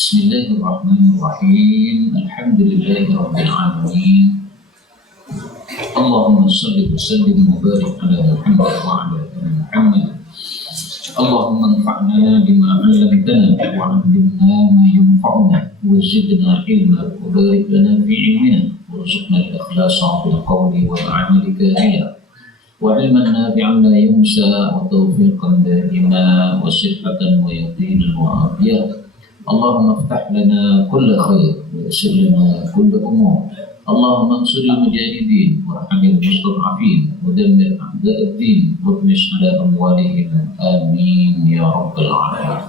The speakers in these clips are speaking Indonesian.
Bismillahirrahmanirrahim. Alhamdulillahirabbil alamin. Allahumma shalli wa sallim wa barik ala Muhammad wa ala ali Muhammad. Allahumma anfa'na bima 'allamtana wa 'allimna ma yanfa'una wa zidna ilma wa barik lana fi 'ilmina warzuqna al-ikhlasa fil qawli wal 'amali kamila wa 'ilman nafi'an la yunsa wa tawfiqan daima wa sihhatan wa yaqinan wa afiyah. Allahumma iftah lana kulla khair wa yassir lana kulla umur. Allahumma ansur al-mujahidin warhamil mustad'afin wa dammir a'da'ad-din wa tmis ala amwalihim. Amin ya rabbal alamin.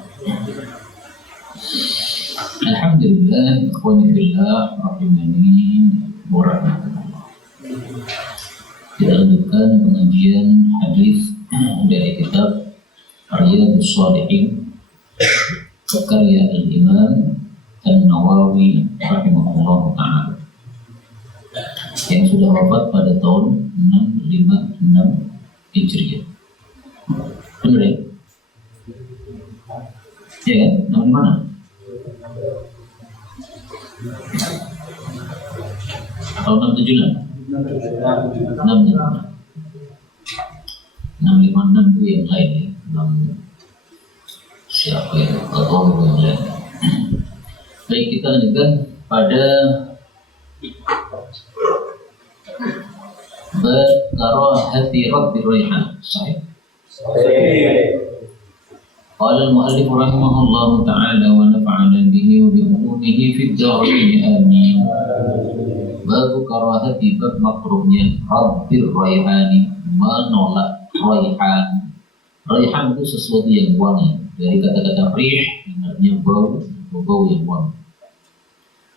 Alhamdulillah, ikhwani fillah rahimani wa rahmatullah. Kita lanjutkan pengajian hadis dari kitab Riyadhus Shalihin karya Al-Imam An-Nawawi rahimahullah ta'ala yang sudah wafat pada tahun 656 Hijriah. Benar ya? Ya kan? Nama mana? Tahun 676 656 itu yang lain ya. Siapa yang tahu yang lain. Baik, kita lanjutkan pada karahati rabbi raihan. Sahih. Qala al-muallif rahimahullahu ta'ala wa nafa'ana bihi wa bi ulumihi fid dharain amin. Bab karahati, bab makruhnya rabbi raihani, menolak raihan. Raihan itu sesuatu yang wangi, dari kata-kata rih yang artinya bau, bau yang wangi.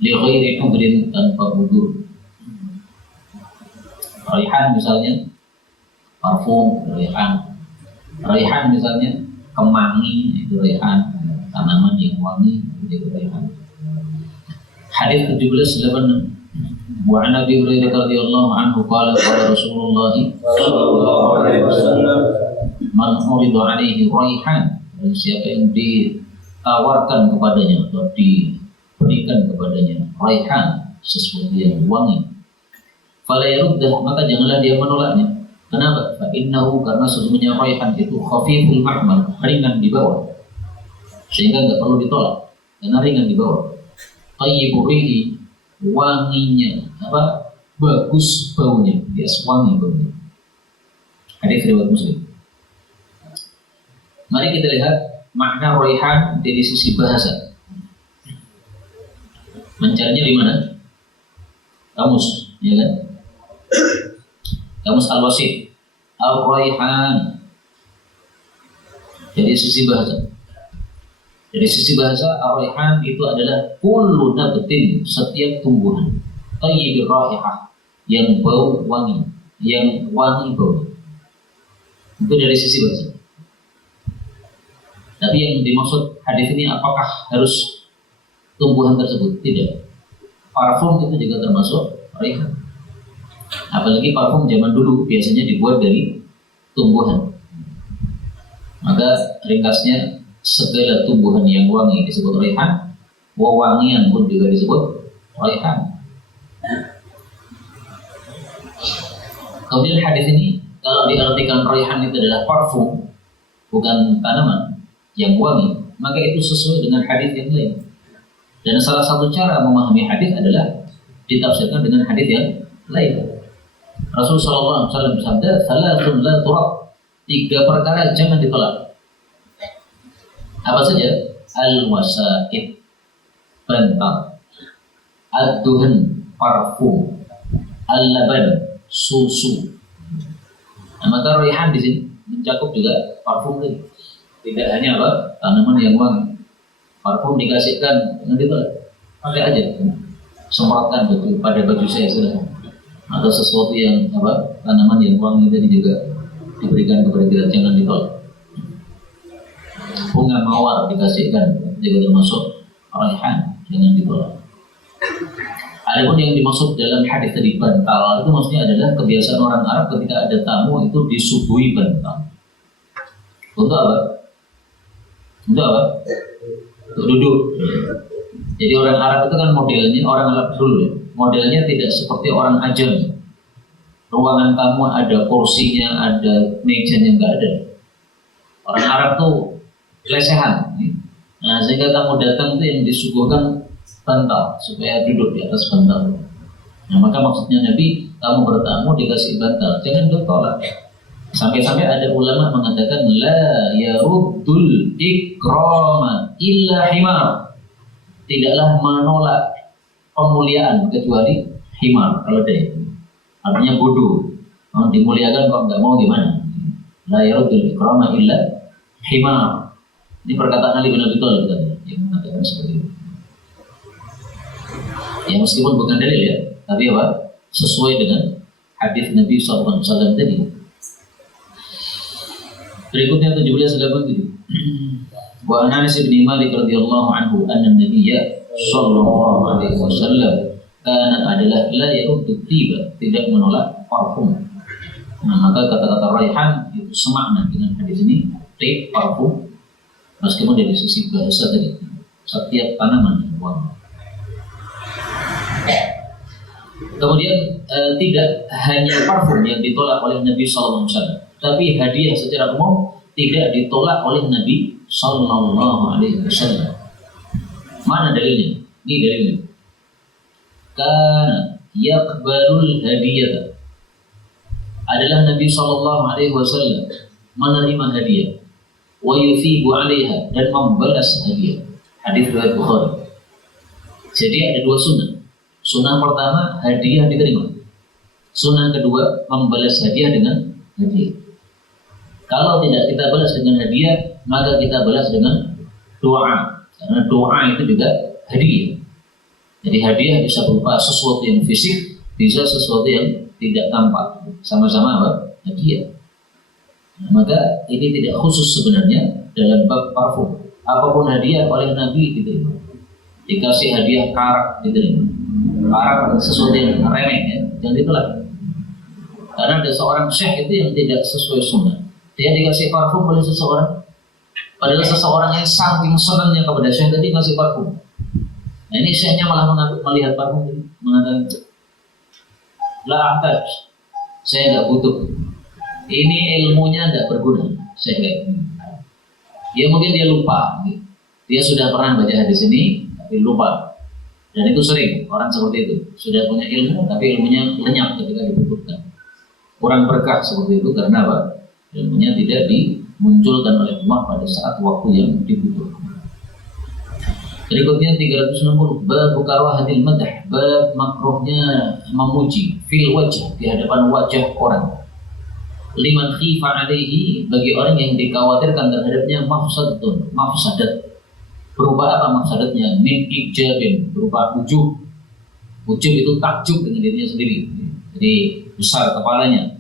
Li ghairi udrin, tanpa udur. Raihan misalnya parfum, raihan. Raihan misalnya kemangi, itu raihan. Tanaman yang wangi, itu raihan. Hadis 1786. Wa an Abi Hurairah radhiyallahu anhu qala qala Rasulullah sallallahu alaihi wasallam man urida alaihi raihan, dan siapa yang ditawarkan kepadanya atau diberikan kepadanya raihan, sesuatu yang wangi, fala yaruddah, maka janganlah dia menolaknya. Kenapa? Fa innahu, karena sesungguhnya raihan itu khafiful mahmal, ringan di bawah, sehingga enggak perlu ditolak karena ringan di bawah. Tayyibur rihi, wanginya bagus baunya, bias wangi baunya. Hadis riwayat Muslim. Mari kita lihat makna raihan dari sisi bahasa. Mencarinya di mana? Kamus, ya kan? Kamus Al-Wasit. Al-Raihan. Dari sisi bahasa. Dari sisi bahasa, Ar-Raihan itu adalah kullu nabatin, setiap tumbuhan tayyibir raihah, yang bau wangi, yang wangi bau. Itu dari sisi bahasa. Tapi yang dimaksud hadis ini apakah harus tumbuhan tersebut? Tidak. Parfum itu juga termasuk raihan. Apalagi parfum zaman dulu biasanya dibuat dari tumbuhan. Maka ringkasnya, segala tumbuhan yang wangi disebut raihan, wewangian pun juga disebut raihan. Kemudian hadis ini kalau diartikan raihan itu adalah parfum, bukan tanaman yang wangi, maka itu sesuai dengan hadis yang lain. Dan salah satu cara memahami hadis adalah ditafsirkan dengan hadis yang lain. Rasulullah SAW bersabda, "Salatun la turab." 3 perkara jangan ditolak. Apa saja? Al-wasa'id, bantal. Ad-duhan, parfum. Al-laban, susu. Nah, maka raihan di sini mencakup juga parfum tadi. Tidak hanya tanaman yang wangi. Parfum dikasihkan, jangan ditolak. Pakai aja, semprotkan pada baju saya sudah. Atau sesuatu yang tanaman yang wangi tadi juga diberikan kepada kita, jangan ditolak. Bunga mawar dikasihkan juga termasuk raihan, jangan ditolak. Adapun yang dimaksud dalam hadis tadi bantal, itu maksudnya adalah kebiasaan orang Arab ketika ada tamu itu disuguhi bantal. Untuk apa? Untuk apa? Untuk duduk. Jadi orang Arab itu kan modelnya, orang Arab dulu ya, modelnya tidak seperti orang Ajam. Ruangan tamu ada kursinya, ada mejanya, nggak ada. Orang Arab tuh lesehan. Nah, sehingga kamu datang itu yang disuguhkan bantal supaya duduk di atas bantal. Nah, maka maksudnya Nabi, kamu bertamu dikasih bantal, jangan ditolak. Sampai-sampai ada ulama mengatakan la yaruddul ikrama illa himar. Tidaklah menolak pemuliaan kecuali himar, kalau dia. Artinya bodoh. Mau dimuliakan kok nggak mau gimana? La yaruddul ikrama illa himar. Ini perkataan Ali bin Abi Thalib yang mengatakan seperti itu. Ya meskipun bukan dalil ya, tapi apa? Sesuai dengan hadis Nabi SAW tadi. Berikutnya 17:87. Wa Anas bin Malik radhiyallahu anhu anna Nabiyya sallallahu alaihi wasallam kana adalah la yaruddu tiba, tidak menolak parfum. Nah, maka kata-kata raihan itu semakna dengan hadis ini, tib, parfum. Meskipun dari sisi bahasa tadi, setiap tanaman yang wangi. Kemudian tidak hanya parfum yang ditolak oleh Nabi SAW, tapi hadiah secara umum tidak ditolak oleh Nabi SAW. Mana dalilnya? Ini dalilnya. Karena yakbalul hadiyah, adalah Nabi SAW menerima hadiah, wa yufibu 'alaiha, dan membalas hadiah. Hadis riwayat Bukhari. Jadi ada dua sunnah. Sunnah pertama, hadiah diterima. Sunnah kedua, membalas hadiah dengan hadiah. Kalau tidak kita balas dengan hadiah, maka kita balas dengan doa. Karena doa itu juga hadiah. Jadi hadiah bisa berupa sesuatu yang fisik, bisa sesuatu yang tidak tampak. Sama-sama apa? Hadiah. Nah, maka ini tidak khusus sebenarnya dalam bab parfum. Apapun hadiah oleh Nabi diterima. Dikasih hadiah karak diterima. Karak adalah sesuatu yang remeh ya, jangan ditolak. Karena ada seorang syekh itu yang tidak sesuai sunnah. Dia dikasih parfum oleh seseorang, padahal seseorang yang saking senangnya kepada syekh tadi ngasih parfum. Nah ini syekhnya malah melihat parfum ini, mengatakan la ahtaj, saya nggak butuh. Ini ilmunya nggak berguna. Saya kayak ya mungkin dia lupa. Dia sudah pernah baca hadis ini tapi lupa. Dan itu sering orang seperti itu, sudah punya ilmu tapi ilmunya lenyap ketika dibutuhkan. Kurang berkah seperti itu karena apa? Ilmunya tidak dimunculkan oleh Allah pada saat waktu yang dibutuhkan. Berikutnya 360, bab karahatil madah, bab makruhnya memuji fil wajh, di hadapan wajah orang. Liman khifa alaihi, bagi orang yang dikhawatirkan terhadapnya mafsadat. Berupa apa mafsadatnya? Min ijabin, berupa ujub. Ujub itu takjub dengan dirinya sendiri. Jadi besar kepalanya.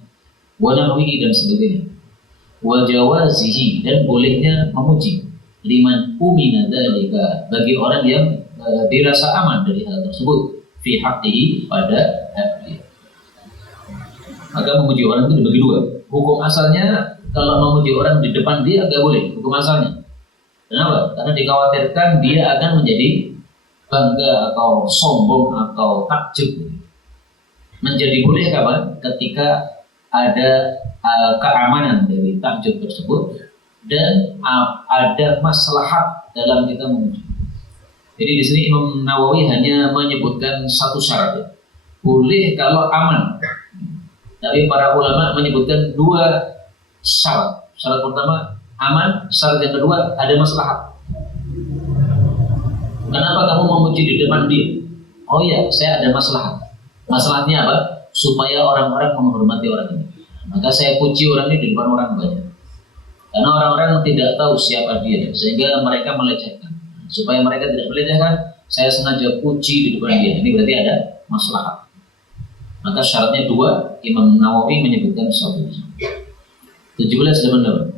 Wa nahwihi dan sebagainya. Wa jawazihi, dan bolehnya memuji. Liman umina dzalika, bagi orang yang dirasa aman dari hal tersebut. Fi haqqihi, pada hak dia. Maka memuji orang itu dibagi dua. Hukum asalnya kalau memuji orang di depan dia agak boleh, hukum asalnya. Kenapa? Karena dikhawatirkan dia akan menjadi bangga atau sombong atau takjub. Menjadi boleh kapan? Ketika ada keamanan dari takjub tersebut dan ada maslahat dalam kita memuji. Jadi di sini Imam Nawawi hanya menyebutkan satu syarat ya. Boleh kalau aman. Tapi para ulama menyebutkan dua syarat. Syarat pertama aman, syarat yang kedua ada maslahat. Kenapa kamu memuji di depan dia? Oh ya, saya ada maslahat. Maslahatnya apa? Supaya orang-orang menghormati orang ini. Maka saya puji orang ini di depan orang banyak. Karena orang-orang tidak tahu siapa dia, sehingga mereka melecehkan. Supaya mereka tidak melecehkan, saya sengaja puji di depan dia. Ini berarti ada maslahat. Maka syaratnya dua, Imam Nawawi menyebutkan satu. 17:8.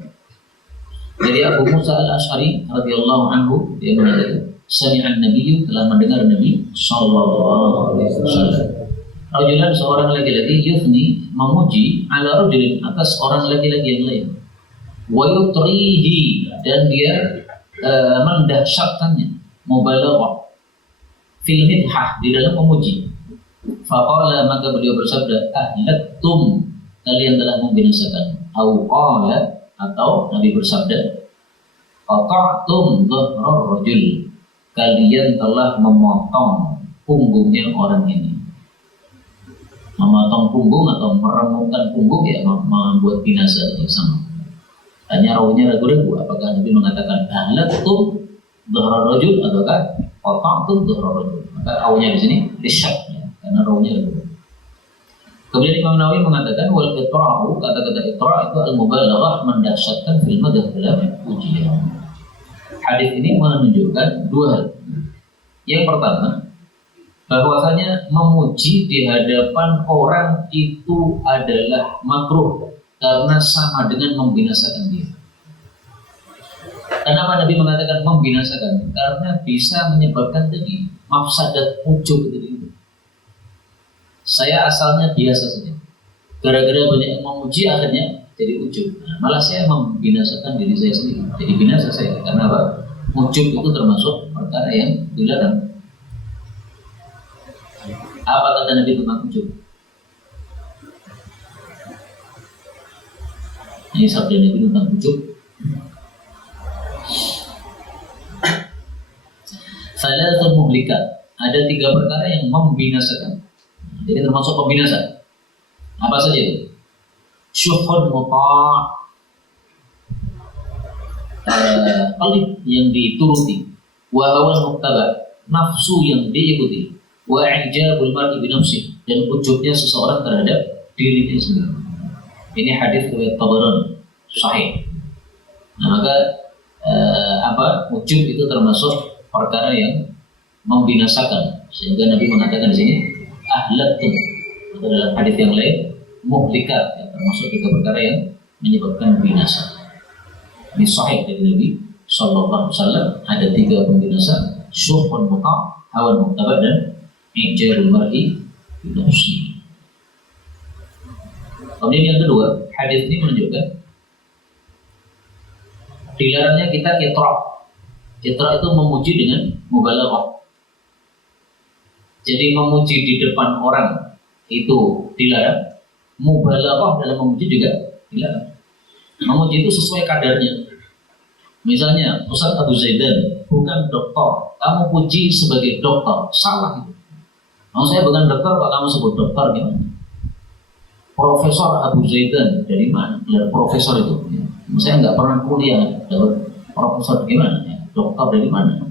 Dari Abu Musa al-Ash'ari radhiyallahu anhu, dia mengatakan, sami'an Nabi, telah mendengar Nabi sallallahu alaihi wasallam. Rajulan, seorang laki-laki, yufni, memuji ala rajulin, atas orang laki-laki yang lain. Wa yutrihi, dan dia mendahsyatkannya, mubalaghah. fil midhah, di dalam memuji. Faqala, maka beliau bersabda, ahlaktum, kalian telah membinasakan. Au qala, atau Nabi bersabda, qata'tum dhahrar rajul, kalian telah memotong punggungnya orang ini. Memotong punggung atau meremukkan punggung ya membuat binasa sama. Hanya rawuhnya ragu-ragu apakah Nabi mengatakan ahlaktum dhahrar rajul ataukah qata'tum dhahrar rajul. Maka rawuhnya di sini disyak ya, karena rawuhnya ragu-ragu. Kemudian Imam Nawawi mengatakan wal itra'u, kata-kata itra' itu al-mubalaghah, mendahsyatkan fil madh dalam pujian. Hadis ini menunjukkan dua hal. Yang pertama, bahwasanya memuji di hadapan orang itu adalah makruh karena sama dengan membinasakan dia. Kenapa Nabi mengatakan membinasakan? Karena bisa menyebabkan tadi mafsadat ujub itu. Saya asalnya biasa saja. Gara-gara banyak yang memuji akhirnya jadi ujub. Nah, malah saya membinasakan diri saya sendiri. Jadi binasa saya. Karena apa? Ujub itu termasuk perkara yang dilarang. Apa kata Nabi tentang ujub? Ini sabda Nabi tentang ujub. Salatun muhlikat. Ada 3 perkara yang membinasakan. Jadi termasuk pembinasa. Apa saja itu? Syuhun muta', pelit yang dituruti, wa hawan muttaba', nafsu yang diikuti, wa i'jabul mar'i bi nafsihi, dan ujubnya seseorang terhadap dirinya sendiri. Ini hadis riwayat Tabarani sahih. Nah, maka ujub itu termasuk perkara yang membinasakan, sehingga Nabi mengatakan di sini ahlaktum, atau dalam hadis yang lain muhlikat, ya, termasuk 3 perkara yang menyebabkan binasa. Ini sahih dari Nabi Sallallahu Alaihi Wasallam, ada 3 pembinasa: syuhun muta', hawan muttaba', dan i'jabul mar'i bi nafsihi. Kemudian yang kedua, hadis ini menunjukkan dilarangnya kita itra'. Itra' itu memuji dengan mubalaghah. Jadi memuji di depan orang itu dilarang. Mubalaghah dalam memuji juga dilarang. Memuji itu sesuai kadarnya. Misalnya Ustaz Abu Zaidan bukan dokter, kamu puji sebagai dokter, salah itu. Saya bukan dokter, kok kamu sebut dokter, gimana? Profesor Abu Zaidan, dari mana? Gelar profesor itu. Saya nggak pernah kuliah, dapat profesor gimana? Dokter dari mana?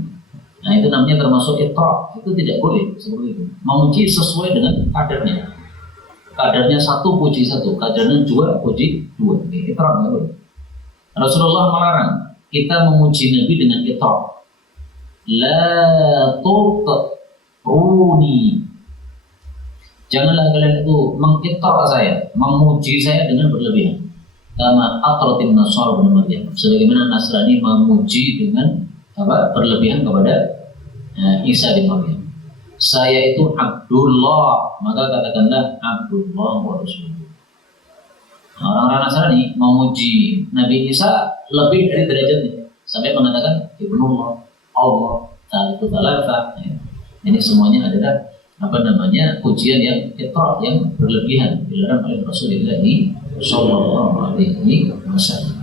Nah, itu namanya termasuk itra'. Itu tidak boleh seperti itu. Memuji sesuai dengan kadarnya. Kadarnya 1 puji 1, kadarnya 2 puji 2. Itra' nggak boleh. Rasulullah melarang kita memuji Nabi dengan itra'. La tutruni. Janganlah kalian itu mengitra' saya, memuji saya dengan berlebihan. Kama atratin Nasara bin Maryam, sebagaimana Nasrani memuji dengan berlebihan kepada Isa bin Maryam. Saya itu Abdullah, maka katakanlah Abdullah wa Rasulullah. Orang-orang Nasrani memuji Nabi Isa lebih dari derajatnya, sampai mengatakan Ibnullah, Allah, Talitu Talata. Ini semuanya adalah pujian yang itra', yang berlebihan, dilarang oleh Rasulullah Sallallahu Alaihi Wasallam.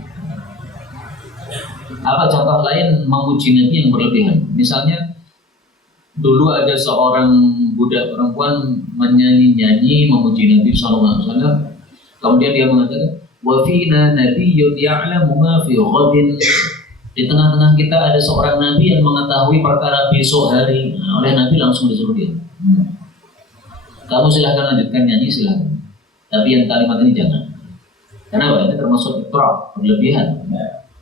Apa contoh lain memuji Nabi yang berlebihan? Misalnya dulu ada seorang budak perempuan menyanyi-nyanyi memuji Nabi Sallallahu Alaihi Wasallam. Kemudian dia mengatakan, wa fina nabiyyun ya'lamu ma fi ghadin. Di tengah-tengah kita ada seorang nabi yang mengetahui perkara besok hari. Nah, oleh Nabi langsung disuruh dia. Kamu silahkan lanjutkan nyanyi, silahkan. Tapi yang kalimat ini jangan. Kenapa? Ini termasuk itra', berlebihan.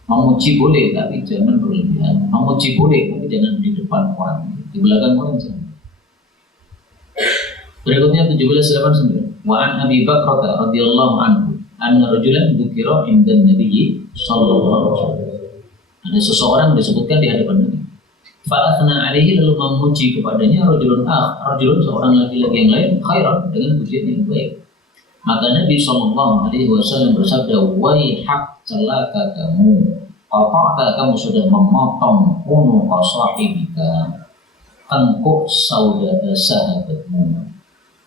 Memuji boleh, tapi jangan berlebihan. Memuji boleh, tapi jangan di depan orang, di belakang orang saja. Berikutnya 1789. Wa an Abi Bakrah radhiyallahu anhu anna rajulan dzukira indan Nabi sallallahu alaihi wasallam. Ada seseorang disebutkan di hadapan Nabi. Fa'athna alaihi, lalu memuji kepadanya rajulun seorang laki-laki yang lain, khairan, dengan pujian yang baik. Maka Nabi sallallahu alaihi wasallam bersabda, waihak, celaka kamu, qata'ta, kamu sudah memotong unuqa sahibika, tengkuk sahabatmu.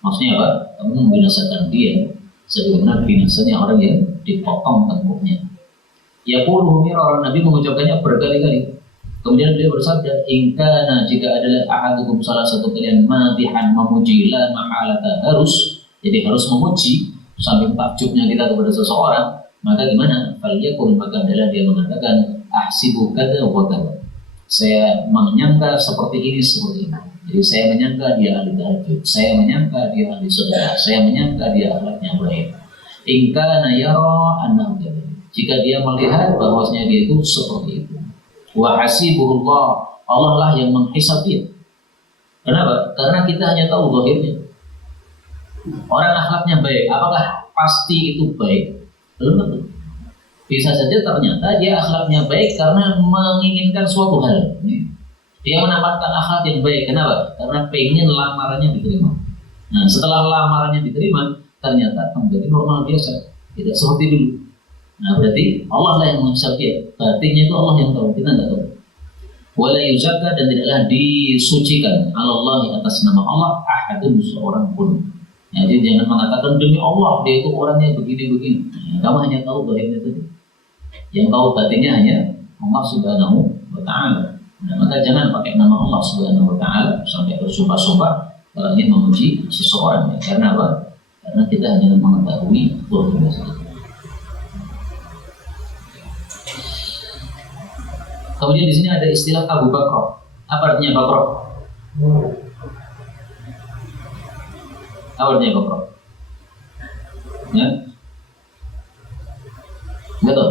Maksudnya apa? Kamu membinasakan dia sebagaimana binasanya orang yang dipotong tengkuknya. Yaquluhu mirran, Nabi mengucapkannya berkali-kali. Kemudian beliau bersabda, "Ingkana, jika adalah ahadukum salah satu kalian madihan, memuji, la mahalata, harus, jadi harus memuji sambil takjubnya kita kepada seseorang, maka gimana? Falyakul, maka adalah dia mengatakan, ahsibu kada wa kada, saya menyangka seperti ini, seperti ini. Jadi saya menyangka dia ahli tahajud, saya menyangka dia ahli sedekah, saya menyangka dia akhlaknya baik. Ingkana yara annahu kada, jika dia melihat bahwasanya dia itu seperti itu. Wa hasibuhullah, Allah lah yang menghisab dia. Kenapa? Karena kita hanya tahu zahirnya. Orang akhlaknya baik, apakah pasti itu baik? Belum tentu. Bisa saja ternyata dia akhlaknya baik karena menginginkan suatu hal. Dia menampakkan akhlak yang baik. Kenapa? Karena pengen lamarannya diterima. Nah, setelah lamarannya diterima, ternyata menjadi normal biasa, tidak seperti dulu. Nah, berarti Allah lah yang menghisab dia. Batinnya itu Allah yang tahu, kita tidak tahu. Wala yuzakka, dan tidaklah disucikan Allah atas nama Allah ahadun, seorang pun. Ya, jadi jangan mengatakan demi Allah dia itu orangnya begini-begini. Nah, kamu hanya tahu batinnya saja. Yang tahu batinnya hanya Allah Subhanahu wa Ta'ala. Nah, maka jangan pakai nama Allah Subhanahu wa Ta'ala sampai bersumpah-sumpah kalau ingin memuji seseorang. Ya. Karena apa? Karena kita hanya mengetahui zahirnya saja. Kemudian di sini ada istilah Abu Bakr. Apa artinya Bakr? Apa artinya Bakr? Ya? Betul.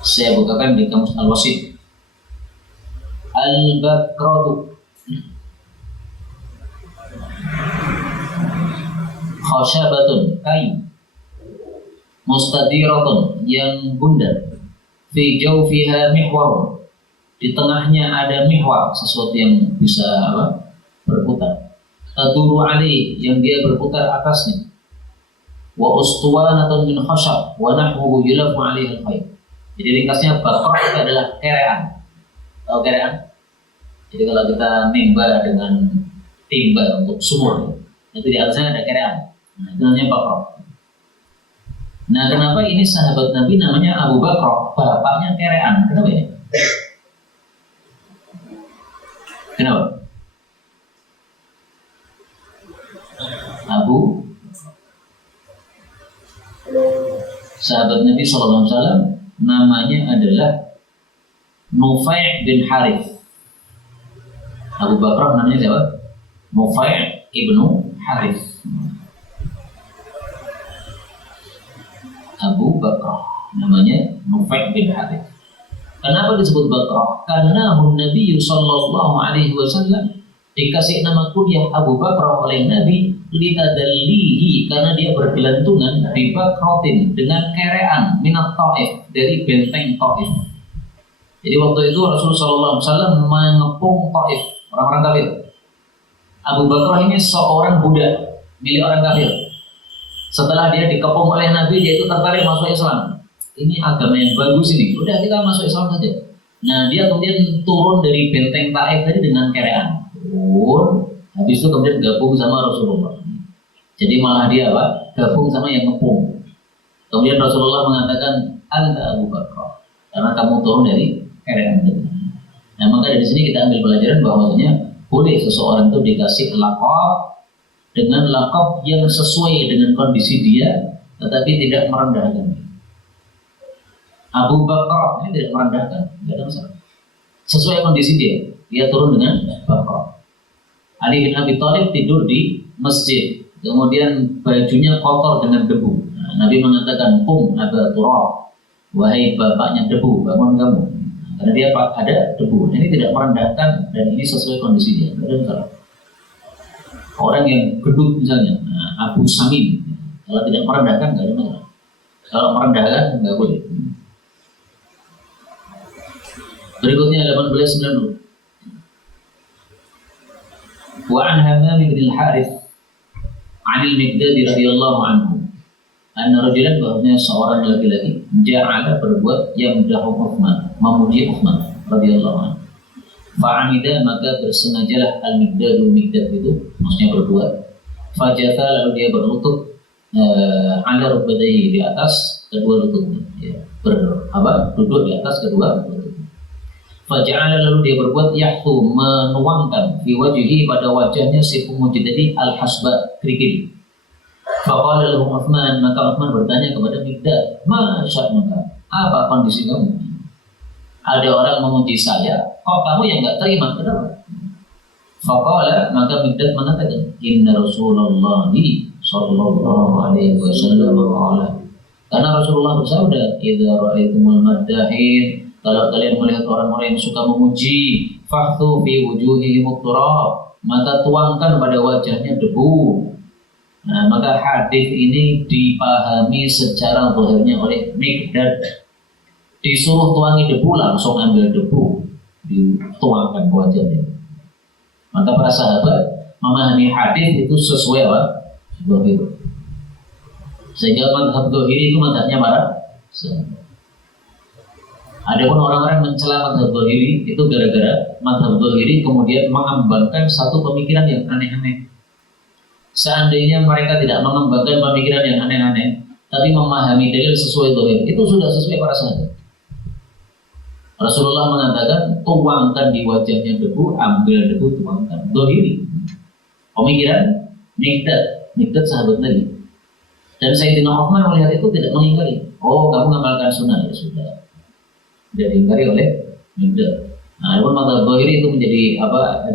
Saya bukakan di Kamus Al-Wasit. Al-Bakratu khasyabatun, kayu, mustadiratun, yang bundar, fi jawfiha mihwar, di tengahnya ada mihwar, sesuatu yang bisa berputar, taduru alaih, yang dia berputar atasnya, wa ustuwanatun min khasyab wa nahwuhu yulafu alaihi al-khayr. Jadi ringkasnya bakrah itu adalah kerean. Tahu kerean? Jadi kalau kita nimba dengan timba untuk sumur, itu di atasnya ada kerean. Nah, itu namanya bakrah. Nah, kenapa ini sahabat Nabi namanya Abu Bakr? Bapaknya kerean. Kenapa ini? Kenapa? Abu, sahabat Nabi SAW, namanya adalah Nufai' bin Harith. Abu Bakr namanya siapa? Nufai' ibnu Harith. Abu Bakr namanya Nufai' bin Harith. Kenapa disebut Bakr? Karena Nabi sallallahu alaihi wasallam dikasih nama kunyah Abu Bakr oleh Nabi litadallihi, karena dia bergelantungan bi bakrotin, dengan kerean minat Taif, dari benteng Taif. Jadi waktu itu Rasulullah sallallahu alaihi wasallam mengepung Taif, orang-orang kafir. Abu Bakr ini seorang budak milik orang kafir. Setelah dia dikepung oleh Nabi, dia itu tertarik masuk Islam. Ini agama yang bagus ini, udah kita masuk Islam saja. Nah, dia kemudian turun dari benteng Taif tadi dengan kerean. Habis itu kemudian gabung sama Rasulullah. Jadi malah dia gabung sama yang ngepung. Kemudian Rasulullah mengatakan, anta Abu Bakr, karena kamu turun dari kerean tadi. Nah, maka dari sini kita ambil pelajaran bahwasanya boleh seseorang itu dikasih lakop dengan lakop yang sesuai dengan kondisi dia, tetapi tidak merendahkan. Abu Bakr ini tidak merendahkan, tidak ada masalah. Sesuai kondisi dia turun dengan Bakr. Ali bin Abi Thalib tidur di masjid, kemudian bajunya kotor dengan debu. Nah, Nabi mengatakan, Aba Turab, wahai bapaknya debu, bangun kamu. Karena dia ada debu. Ini tidak merendahkan dan ini sesuai kondisi dia. Tidak ada masalah. Orang yang gendut misalnya, Abu Samim, kalau tidak merendahkan tidak ada masalah. Kalau merendahkan nggak boleh. Berikutnya 1890. Wa an Hammam bin al-Harith 'an al-Miqdad radhiyallahu anhu anna rajulan, bahwasanya seorang laki-laki ja'ala berbuat yang dahu Uthman, memuji Uthman radhiyallahu anhu. Fa'amida, maka bersengajalah al-Miqdad itu, maksudnya berbuat. Fajatha, lalu dia berlutut ala rukbadaihi, di atas kedua lututnya, ya, duduk di atas kedua lututnya. Faja'ala, lalu dia berbuat yahtu, menuangkan fi wajhihi, pada wajahnya si pemujud tadi al-hasba, kerikil. Faqala lahu Uthman, maka Uthman bertanya kepada Miqdad, ma sya'nuka, apa kondisi kamu? Ada orang memuji saya, kok kamu yang nggak terima, kenapa? Faqala, maka Miqdad mengatakan, inna Rasulullah sallallahu alaihi wasallam qala, karena Rasulullah bersabda, idza ra'aitumul maddahin, kalau kalian melihat orang-orang yang suka memuji, fahthu fi wujuhihim turab, maka tuangkan pada wajahnya debu. Nah, maka hadis ini dipahami secara zahirnya oleh Miqdad. Disuruh tuangi debu, langsung ambil debu, dituangkan ke wajahnya. Maka para sahabat memahami hadis itu sesuai apa? Zahir. Sehingga mazhab zahiri itu mazhabnya para sahabat. Adapun orang-orang mencela mazhab zahiri itu gara-gara mazhab zahiri kemudian mengembangkan satu pemikiran yang aneh-aneh. Seandainya mereka tidak mengembangkan pemikiran yang aneh-aneh, tapi memahami dalil sesuai zahir, itu sudah sesuai para sahabat. Rasulullah mengatakan, tuangkan di wajahnya debu, ambil debu, tuangkan. Zahiri. Pemikiran Miqdad sahabat Nabi. Dan Sayyidina Uthman melihat itu tidak mengingkari. Oh, kamu mengamalkan sunnah, ya sudah. Tidak diingkari oleh Miqdad. Nah, walaupun mazhab zahiri itu menjadi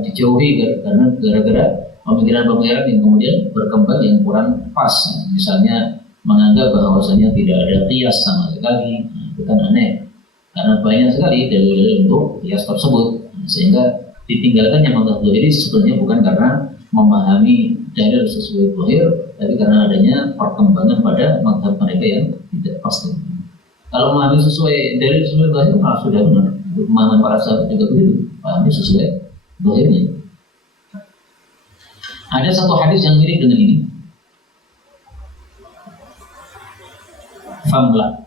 dijauhi karena gara-gara pemikiran-pemikiran yang kemudian berkembang yang kurang pas. Misalnya menganggap bahwasanya tidak ada qiyas sama sekali, itu kan aneh. Karena banyak sekali dalil-dalil untuk qiyas tersebut, sehingga ditinggalkan yang mazhab zahiri sebenarnya bukan karena memahami dalil sesuai zahir, tapi karena adanya perkembangan pada mazhab mereka yang tidak pasti. Kalau memahami sesuai dalil sesuai zahir, malah sudah benar. Pemahaman para sahabat juga begitu, pahami sesuai zahirnya. Ada satu hadis yang mirip dengan ini. Famla.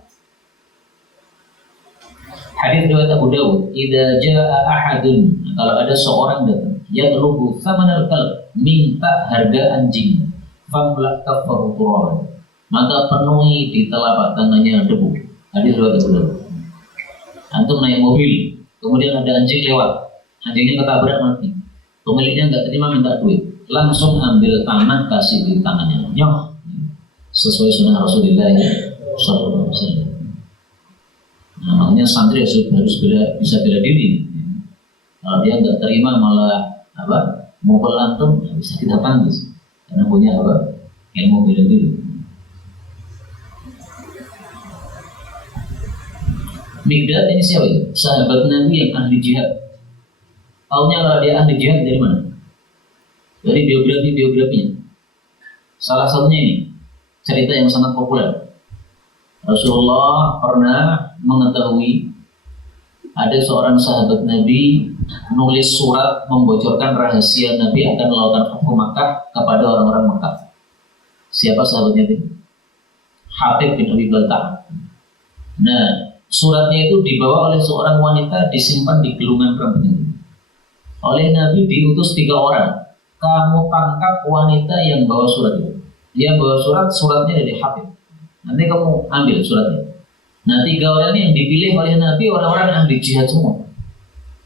Hadis riwayat Abu Dawud, idza jaa ahadun, kalau ada seorang datang, yatlubu thamanal kalb, minta harga anjing, famla kaffahu turaban, maka penuhi di telapak tangannya debu. Hadis riwayat Abu Dawud. Antum naik mobil, kemudian ada anjing lewat, anjingnya ketabrak mati, pemiliknya nggak terima, minta duit, langsung ambil tanah kasih di tangannya, nyoh, sesuai sunnah Rasulullah sallallahu alaihi wasallam. Nah, makanya santri harus bisa bela diri. Kalau dia nggak terima malah mukul antum, bisa kita tangkis karena punya ilmu bela diri. Miqdad ini siapa itu? Sahabat Nabi yang ahli jihad. Taunya kalau dia ahli jihad dari mana? Dari biografinya. Salah satunya ini cerita yang sangat populer. Rasulullah pernah mengetahui ada seorang sahabat Nabi nulis surat membocorkan rahasia Nabi akan melakukan Fathu Makkah kepada orang-orang Makkah. Siapa sahabatnya itu? Hatib bin Abi Balta'ah. Nah, suratnya itu dibawa oleh seorang wanita, disimpan di gelungan rambutnya. Oleh Nabi diutus 3 orang. Kamu tangkap wanita yang bawa surat itu. Dia bawa suratnya dari Hatib. Nanti kamu ambil suratnya. Nah, 3 orang ini yang dipilih oleh Nabi orang-orang yang ahli jihad semua.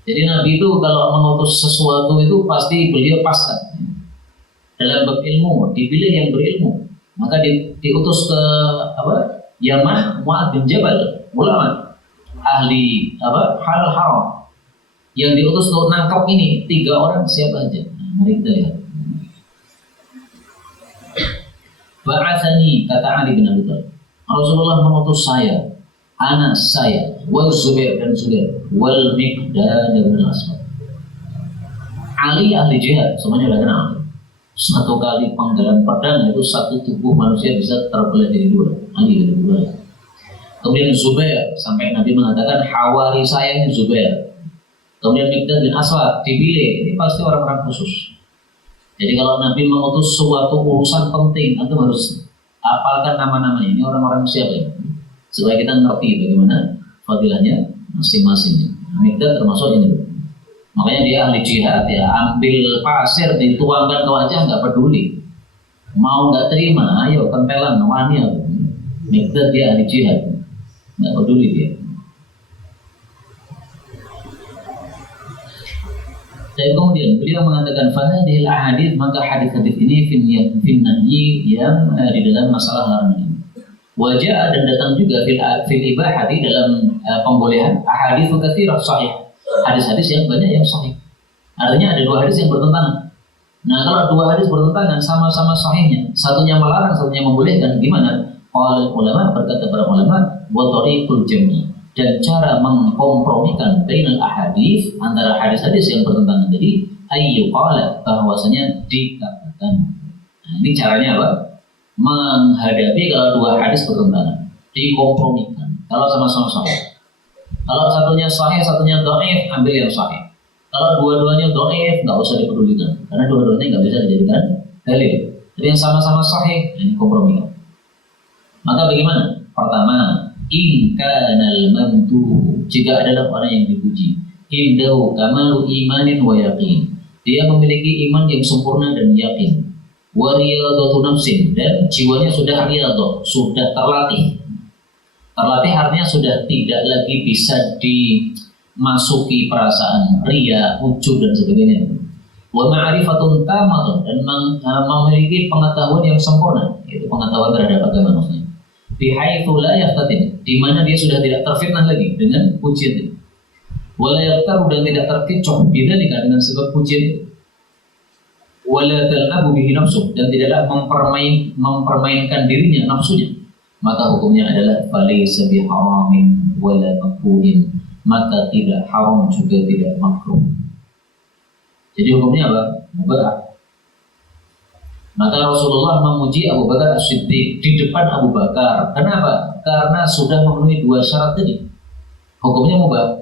Jadi Nabi itu kalau mengutus sesuatu itu pasti beliau paskan. Dalam bab ilmu dipilih yang berilmu. Maka diutus ke Yaman, Mu'adz bin Jabal, ulama ahli halal haram. Yang diutus untuk nangkap ini 3 orang, siapa aja? Nah, mari kita lihat. Ba'atsani, kata Ali bin Abi Thalib, Rasulullah mengutus saya, Anas saya, wal Zubair dan Zubair, wal Miqdad bin Aswad. Ali ahli jihad, semuanya udah kenal. Satu kali penggalan pedang itu satu tubuh manusia bisa terbelah jadi 2. Ali dari 2. Kemudian Zubair, sampai Nabi mengatakan hawari saya ini Zubair. Kemudian Miqdad bin Aswad dipilih, ini pasti orang-orang khusus. Jadi kalau Nabi mengutus suatu urusan penting, antum harus hafalkan nama-namanya. Ini orang-orang siapa ya? Supaya kita ngerti bagaimana fadilahnya masing-masing. Miqdad termasuk ini. Makanya dia ahli jihad ya, ambil pasir dituangkan ke wajah nggak peduli. Mau nggak terima, ayo tempelan wani. Mikdad dia ahli jihad, nggak peduli dia. Dan kemudian beliau mengatakan fahadil ahadits, maka hadis-hadis ini fin nahyi yang di dalam masalah larangan. Wajah dan datang juga fil ibahati dalam pembolehan ahadits katsirah sahih. Hadis-hadis yang banyak yang sahih. Artinya ada dua hadis yang bertentangan. Nah, kalau dua hadis bertentangan sama-sama sahihnya, satunya melarang, satunya membolehkan, gimana? Qala ulama, berkata para ulama, wa tariqul jam'i, dan cara mengkompromikan bainal ahadits, antara hadis-hadis yang bertentangan tadi, ayyu qala, bahwasanya dikatakan. Nah, ini caranya apa? Menghadapi kalau dua hadis bertentangan, dikompromikan. Kalau sama-sama sahih. Kalau satunya sahih, satunya dhaif, ambil yang sahih. Kalau dua-duanya dhaif, nggak usah dipedulikan, karena dua-duanya nggak bisa dijadikan dalil. Tapi yang sama-sama sahih, ini kompromi. Maka bagaimana? Pertama, in kanal mamtu, jika adalah orang yang dipuji, indahu kamalu imanin wa yaqin, dia memiliki iman yang sempurna dan yakin, wa riyadatu nafsin, dan jiwanya sudah riyadah, sudah terlatih. Terlatih artinya sudah tidak lagi bisa dimasuki perasaan ria, ujub dan sebagainya. Wa ma'rifatun tamatun, dan memiliki pengetahuan yang sempurna, yaitu pengetahuan terhadap agama maksudnya. Bihaitsu la yaftatin, di mana dia sudah tidak terfitnah lagi dengan pujian itu. Wa la yaftaru, dan tidak terkecoh bidzalika, dengan sebab pujian itu. Wa la tal'abu bihi nafsuh, dan tidaklah mempermainkan dirinya, nafsunya. Maka hukumnya adalah falaysa biharamin wala makruhin, maka tidak haram juga tidak makruh. Jadi hukumnya apa? Mubah. Maka Rasulullah memuji Abu Bakar As-Siddiq di depan Abu Bakar. Kenapa? Karena sudah memenuhi dua syarat tadi. Hukumnya mubah.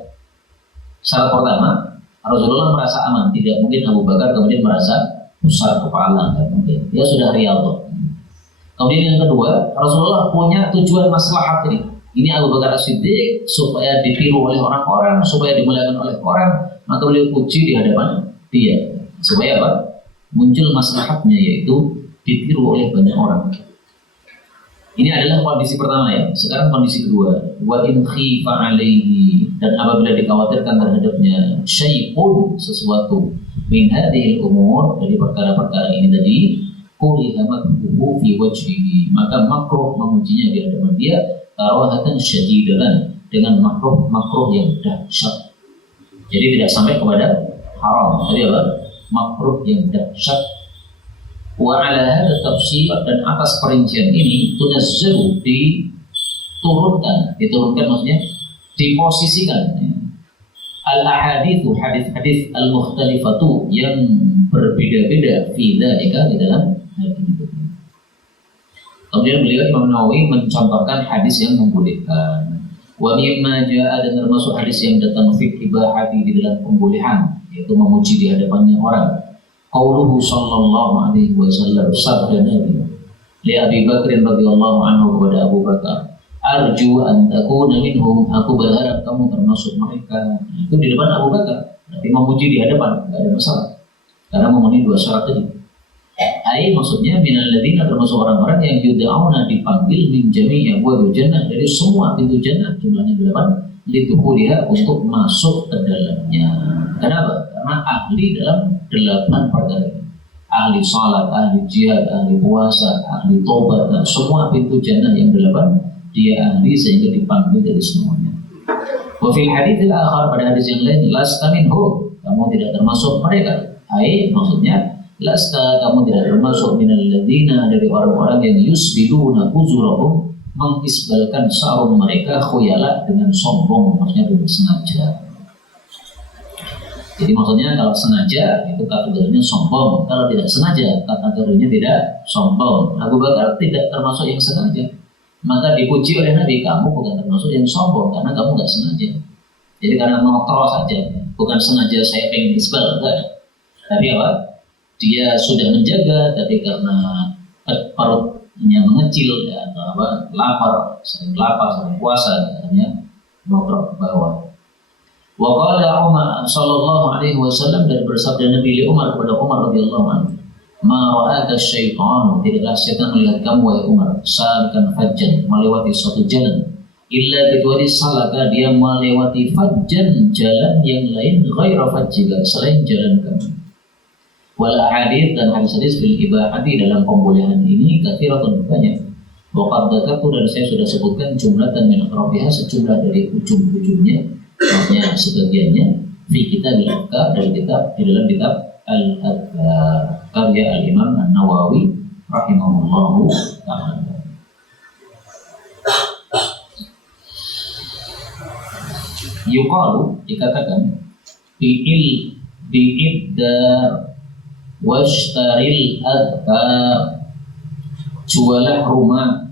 Syarat pertama, Rasulullah merasa aman, tidak mungkin Abu Bakar kemudian merasa besar kepala, tidak mungkin. Dia sudah riyadhah. Kemudian yang kedua, Rasulullah punya tujuan maslahat ini. Ini Abu Bakar As-Siddiq supaya ditiru oleh orang-orang, supaya dimuliakan oleh orang, maka beliau puji di hadapan dia. Supaya apa? Muncul maslahatnya, yaitu ditiru oleh banyak orang. Ini adalah kondisi pertama ya. Sekarang kondisi kedua, wa in khifa alaihi, dan apabila dikhawatirkan terhadapnya syai'un, sesuatu min hadhil umur, dari perkara-perkara ini tadi, kurihamathu fi wajhihi, maka makruh memujinya di hadapan dia karahatan syadidatan, dengan makruh yang dahsyat. Jadi tidak sampai kepada haram, tapi apa? Makruh yang dahsyat. Wa ala hadha tafsir, dan atas perincian ini tunazzalu, diturunkan maksudnya diposisikan al ahaditsu, hadis-hadis al mukhtalifatu, yang berbeda-beda fi dzalika, di dalam. Kemudian beliau Imam Nawawi mencontohkan hadis yang membolehkan. Wa mimma jaa, dan termasuk hadis yang datang fi ibahati, di dalam pembolehan, yaitu memuji di hadapannya orang. Qauluhu sallallahu alaihi wasallam, sabda Nabi li Abi Bakr radhiyallahu anhu, kepada Abu Bakar, arju an takuna minhum, aku berharap kamu termasuk mereka. Itu di depan Abu Bakar, berarti memuji di hadapan, tidak ada masalah, karena memenuhi dua syarat tadi. Ai, maksudnya minal ladzina, termasuk orang-orang yang yud'auna, dipanggil min jami'i abwabil jannah, dari semua pintu jannah, jumlahnya 8, lidukhuliha, untuk masuk ke dalamnya. Kenapa? Karena ahli dalam 8 perkara ini. Ahli salat, ahli jihad, ahli puasa, ahli tobat, dan semua pintu jannah yang 8 dia ahli, sehingga dipanggil dari semuanya. Wa fil hadits al-akhar, pada hadis yang lain, lasta minhum, kamu tidak termasuk mereka. Ai, maksudnya lasta, kamu tidak termasuk minal ladzina, dari orang-orang yang yusbiduna uzurahum, mengisbalkan sarung mereka, khuyala, dengan sombong, maksudnya dengan sengaja. Jadi maksudnya kalau sengaja itu kategorinya sombong, kalau tidak sengaja kategorinya tidak sombong. Abu Bakar tidak termasuk yang sengaja, maka dipuji oleh Nabi, kamu bukan termasuk yang sombong karena kamu nggak sengaja. Jadi karena kontrol saja, bukan sengaja saya pengen isbal, enggak. Tapi apa? Dia sudah menjaga, tapi karena perutnya mengecil, ya, atau sering lapar, sering puasa, katanya ngobrol ke bawah. Wa qala Umar sallallahu alaihi wasallam, dan bersabda Nabi li Umar kepada Umar radhiyallahu anhu, ma ra'aka syaitanu, tidaklah setan melihat kamu wahai Umar, salikan fajjan, melewati suatu jalan, illa kecuali salaka, dia melewati fajjan, jalan yang lain, ghaira fajjika, selain jalan kamu. Wal hadits, dan hadis-hadis bil ibahati, dalam pembolehan ini, katsiratun, banyak. Wa qad dzakartu, dan saya sudah sebutkan jumlatan min atrafiha, sejumlah dari ujung-ujungnya, hanya sebagiannya, fi kitab al-Adhkar, di dalam kitab al-Adhkar karya al-Imam An-Nawawi rahimahullahu ta'ala. Yuqalu, dikatakan, bi'ibdar washtaril adhkar, jualah rumah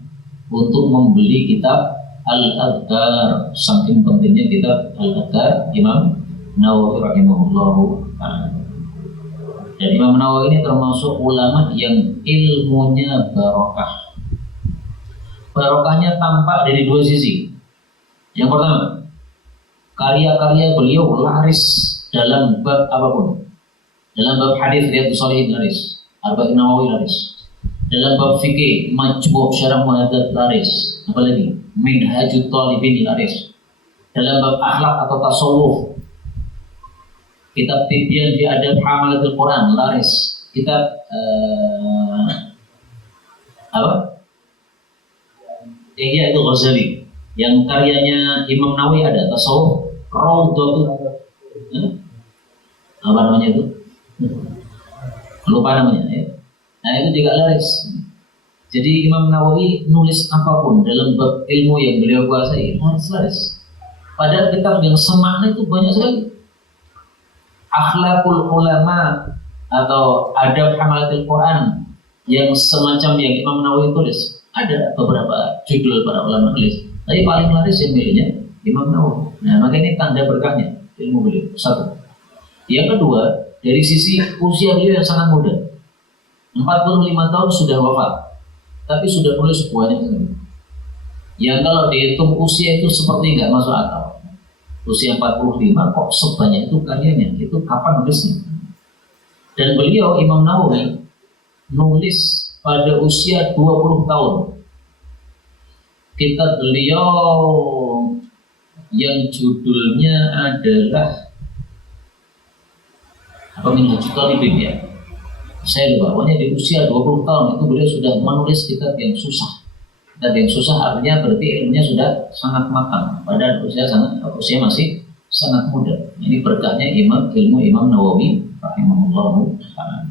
untuk membeli kitab Al-Adhkar. Saking pentingnya kitab Al-Adhkar Imam Nawawi rahimahullahu ta'ala. Dan Imam Nawawi ini termasuk ulama yang ilmunya barokah. Barokahnya tampak dari dua sisi. Yang pertama, karya-karya beliau laris dalam bab apapun. Dalam bab hadis Riyadhus Shalihin laris, Arba'in Nawawi laris. Dalam bab fikih Majmu' Syarah Muhadzab laris. Apalagi Minhajut Talibin laris. Dalam bab akhlak atau tasawuf, kitab Tibyan fi Adab Hamalatul Quran laris. Kitab Ihya itu Ghazali, yang karyanya Imam Nawawi ada tasawuf Raudhatul apa namanya itu? Lupa namanya ya. Nah, itu juga laris. Jadi Imam Nawawi nulis apapun dalam bab ilmu yang beliau kuasai laris. Padahal kitab yang semakna itu banyak sekali. Akhlaqul Ulama atau Adab Hamalatul Quran yang semacam yang Imam Nawawi tulis, ada beberapa judul para ulama tulis, tapi paling laris yang miliknya Imam Nawawi. Nah, maka ini tanda berkahnya ilmu beliau. Satu. Yang kedua, dari sisi usia beliau yang sangat muda, 45 tahun sudah wafat, tapi sudah nulis banyak sekali. Yang kalau dihitung usia itu seperti nggak masuk akal. Usia 45 kok sebanyak itu karyanya, itu kapan nulisnya? Dan beliau Imam Nawawi nulis pada usia 20 tahun. Kitab beliau yang judulnya adalah apa, Minhajut Talibin ya. Saya lupa, pokoknya di usia 20 tahun itu beliau sudah menulis kitab yang susah. Kitab yang susah artinya berarti ilmunya sudah sangat matang, padahal usia masih sangat muda. Ini berkahnya ilmu Imam Nawawi rahimahullahu ta'ala.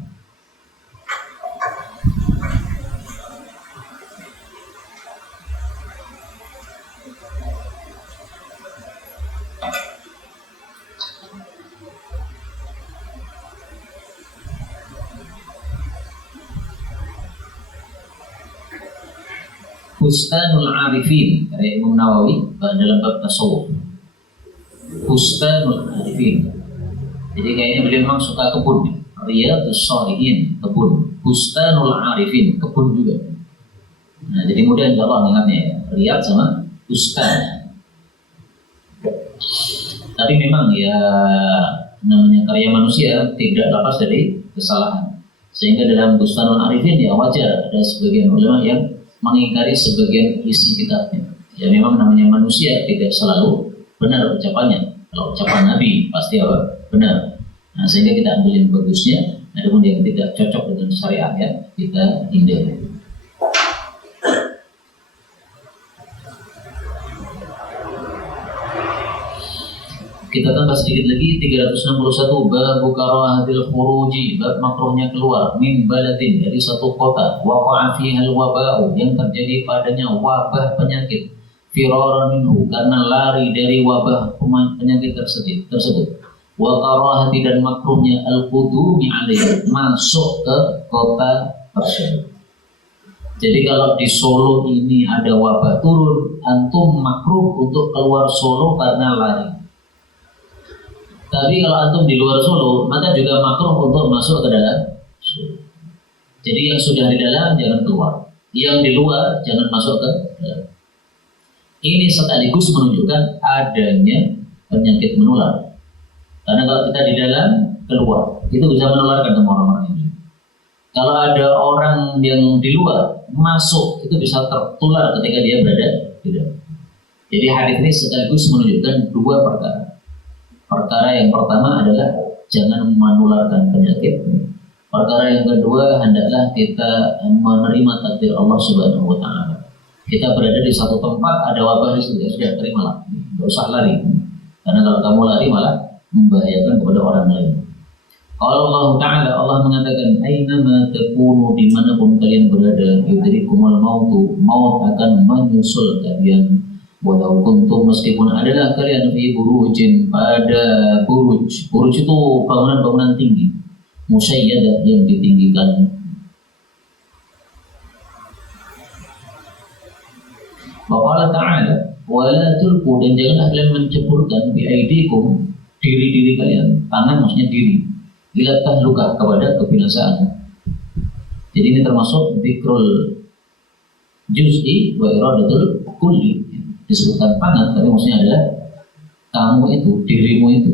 Bustanul Arifin karya Imam Nawawi dalam bab tasawuf. Bustanul Arifin. Jadi kayaknya beliau memang suka kebun. Riyadhus Shalihin, kebun. Bustanul Arifin, kebun juga. Nah, jadi mudah insyaallah ingatnya ya. Riyadh sama bustan. Tapi memang ya namanya karya manusia tidak lepas dari kesalahan. Sehingga dalam Bustanul Arifin ya wajar ada sebagian ulama yang mengingkari sebagian isi kitabnya. Ya memang namanya manusia tidak selalu benar ucapannya. Kalau ucapan Nabi pasti apa? Benar. Nah, sehingga kita ambil yang bagusnya, adapun yang tidak cocok dengan syariat ya kita hindari. Kita tambah sedikit lagi 361 bab karahatil khuruji, bab makruhnya keluar min baladin, dari satu kota, waqa'a fiha al-waba'u, yang terjadi padanya wabah penyakit, firaran minhu, karena lari dari wabah penyakit tersebut. Wa karahati, dan makruhnya al-qudumi alaihi, masuk ke kota tersebut. Jadi kalau di Solo ini ada wabah turun, antum makruh untuk keluar Solo karena lari. Tapi kalau antum di luar Solo, maka juga makruh untuk masuk ke dalam Solo. Jadi yang sudah di dalam jangan keluar, yang di luar jangan masuk ke dalam. Ini sekaligus menunjukkan adanya penyakit menular. Karena kalau kita di dalam, keluar, itu bisa menularkan ke orang-orang ini. Kalau ada orang yang di luar masuk, itu bisa tertular ketika dia berada di dalam. Jadi hadis ini sekaligus menunjukkan dua perkara. Perkara yang pertama adalah jangan menularkan penyakit. Perkara yang kedua, hendaklah kita menerima takdir Allah Subhanahu wa Ta'ala. Kita berada di satu tempat, ada wabah di situ, sudah terimalah, tidak usah lari. Karena kalau kamu lari malah membahayakan kepada orang lain. Kalau Allah Ta'ala, Allah mengatakan, Aynama takunu, dimanapun kalian berada, yudrikumul mautu, maut akan menyusul kalian. Walau kuntum, meskipun adalah kalian fi burujin, pada buruj. Buruj itu bangunan-bangunan tinggi, musyayyadah, yang ditinggikan. Wa ta'ala, wala tulqu, dan janganlah kalian menceburkan bi aidikum, diri-diri kalian, tangan maksudnya diri, ila tahluka, kepada kebinasaan. Jadi ini termasuk dzikrul juz'i wa iradatul kulli. Disebutkan tangan, tapi maksudnya adalah kamu itu, dirimu itu.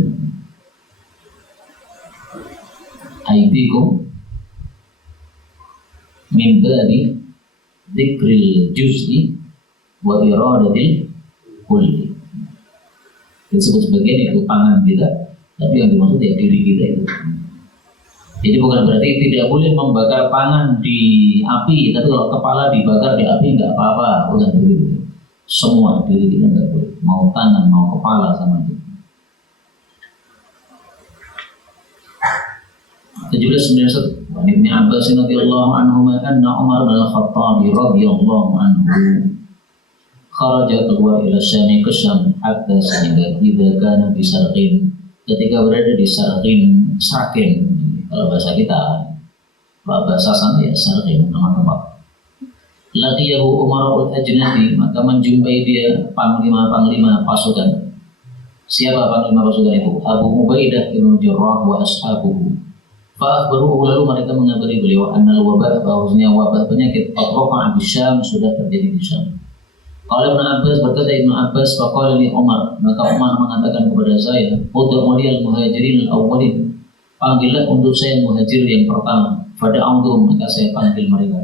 Aidikum min babi dzikril juz'i wa iradatil kulli. Disebut sebagian itu tangan kita, tapi yang dimaksud ya diri kita itu. Jadi bukan berarti tidak boleh membakar tangan di api, tapi kalau kepala dibakar di api nggak apa-apa, bukan begitu. Semua diri kita nggak boleh, mau tangan mau kepala sama itu. 1791. Wa Ibnu Abbas radhiyallahu anhu anna Umar bin Khattab radhiyallahu anhu kharaja keluar ila Syami ke Syam hatta sehingga idza kana bi Sarqin, ketika berada di Sarqin, Sarqin kalau bahasa kita, kalau bahasa sana ya Sarqin nama tempat. Laqiyahu umara'ul ajnati, maka menjumpai dia panglima-panglima pasukan. Siapa panglima pasukan itu? Abu Ubaidah bin Jarrah wa ashabuhu. Fa'akhbaruhu, lalu mereka mengabari beliau annal wabah, bahwasanya wabah penyakit Atrafa di Syam sudah terjadi di Syam. Kalau Ibnu Abbas, berkata Ibnu Abbas, faqala li Umar, maka Umar mengatakan kepada saya, ud'u li al-muhajirin al-awwalin, panggillah untuk saya muhajir yang pertama. Fada'autuhum, maka saya panggil mereka.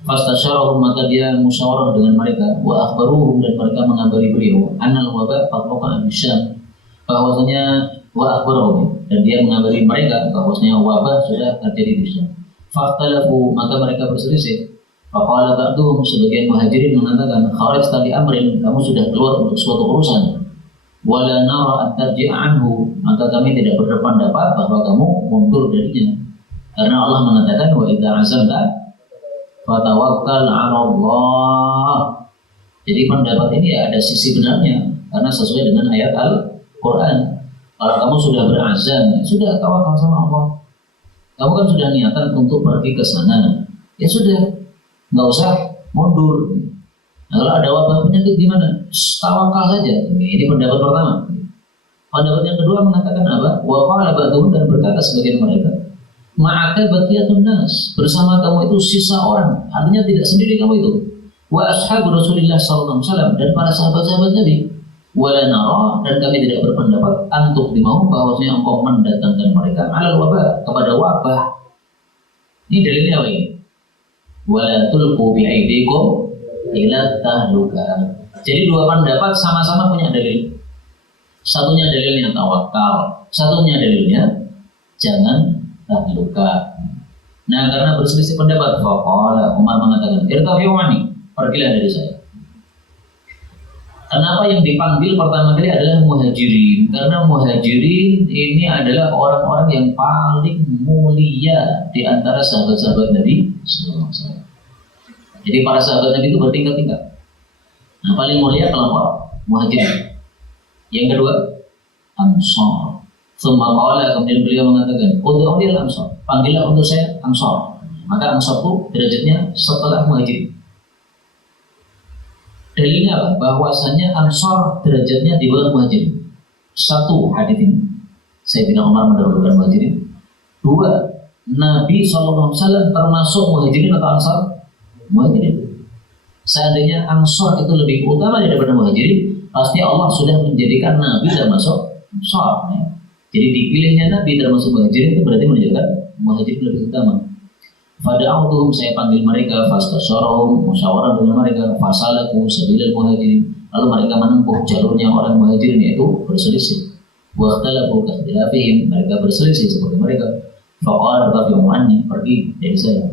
Fastasyarahum, maka dia musyawarah dengan mereka. Wa akhbaruhum, dan mereka mengabari beliau annal wabah Atrafa di Syam, bahwasanya wa akhbaruhum, dan dia mengabari mereka bahwasanya wabah sudah terjadi di Syam. Fakhtalafu, maka mereka berselisih. Faqala ba'duhum, sebagian muhajirin mengatakan, kharajta li amrin, kamu sudah keluar untuk suatu urusan. Wala nara an tarji'a anhu, maka kami tidak berpendapat bahwa kamu mundur darinya. Karena Allah mengatakan, wa idza azamta fatawakkal 'ala Allah. Jadi pendapat ini ada sisi benarnya, karena sesuai dengan ayat Al-Qur'an. Kalau kamu sudah berazam, sudah tawakal sama Allah. Kamu kan sudah niatan untuk pergi ke sana, ya sudah, nggak usah mundur. Nah, kalau ada wabah penyakit gimana? Tawakal saja. Ini pendapat pertama. Pendapat yang kedua mengatakan apa? Wa qala ba'dhum, dan berkata sebagian mereka, ma'aka baqiyatun nas, bersama kamu itu sisa orang, artinya tidak sendiri kamu itu. Wa ashabu Rasulillah sallallahu alaihi wasallam, dan para sahabat-sahabat Nabi. Wala nara, dan kami tidak berpendapat antuk dimau bahwasanya engkau mendatangkan mereka alal wabah, kepada wabah. Ini dalilnya apa ini? Wala tulqu bi aidikum ila tahluka. Jadi dua pendapat sama-sama punya dalil. Satunya dalilnya tawakal, satunya dalilnya jangan tahluka. Nah, karena berselisih pendapat, faqala Umar mengatakan, irtafi'u anni, pergilah dari saya. Kenapa yang dipanggil pertama kali adalah muhajirin? Karena muhajirin ini adalah orang-orang yang paling mulia di antara sahabat-sahabat Nabi sallallahu alaihi wasallam. Jadi para sahabat Nabi itu bertingkat-tingkat. Nah, paling mulia kelompok muhajirin. Yang kedua, Ansar. Tsumma qala, kemudian beliau mengatakan, ud'u lil Ansar, panggillah untuk saya Ansar. Maka Ansar itu derajatnya setelah muhajirin. Dalilnya apa? Bahwasanya Ansar derajatnya di bawah muhajirin. Satu, hadits ini Sayyidina Umar mendahulukan muhajirin. Dua, Nabi SAW termasuk muhajirin atau Ansar? Muhajirin. Seandainya Ansar itu lebih utama daripada muhajirin, pasti Allah sudah menjadikan Nabi termasuk Ansar. Ya. Jadi dipilihnya Nabi termasuk muhajirin itu berarti menunjukkan muhajirin lebih utama. Fada'autuhum, saya panggil mereka, fastasyarahum, musyawarah dengan mereka, fasalaku sabilal muhajirin, lalu mereka menempuh jalurnya orang muhajirin, yaitu berselisih. Wakhtalafu kakhtilafihim, mereka berselisih seperti mereka. Faqala rafi'u anni, pergi dari saya.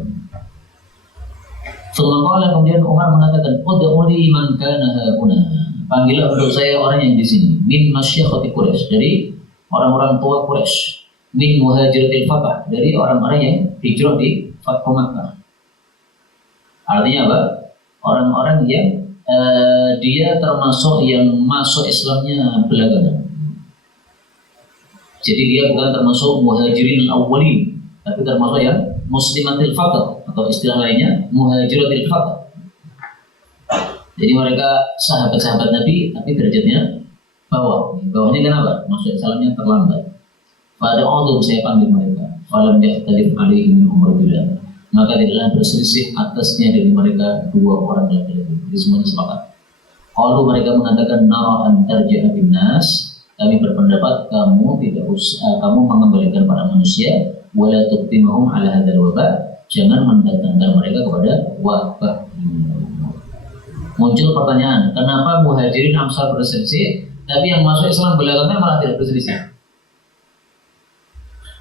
Setelah kemudian Umar mengatakan, ud'uli man kana hauna, panggillah untuk saya orang yang di sini, min masyakhati Quraisy, dari orang-orang tua Quraisy, min muhajiratil fatah, dari orang-orang yang hijrah di Fathu Makkah. Artinya apa? Orang-orang yang dia termasuk yang masuk Islamnya belakangan. Jadi dia bukan termasuk muhajirin al-awwalin, tapi termasuk yang muslimatil fatah, atau istilah lainnya muhajiratil fatah. Jadi mereka sahabat-sahabat Nabi, tapi derajatnya bawah. Bawahnya kenapa? Masuk Islamnya terlambat. Pada waktu saya panggil mereka, falam yahtalif alaihim min umratillah, maka tidaklah berselisih atasnya dari mereka dua orang laki-laki. Jadi semuanya sepakat. Kalau mereka mengatakan nara antarja'a bin nas, kami berpendapat kamu tidak usah, kamu mengembalikan para manusia, wala tuqtimahum ala hadzal wabah, jangan mendatangkan mereka kepada wabah. Muncul pertanyaan, kenapa muhajirin Ansar berselisih, tapi yang masuk Islam belakangan malah tidak berselisih?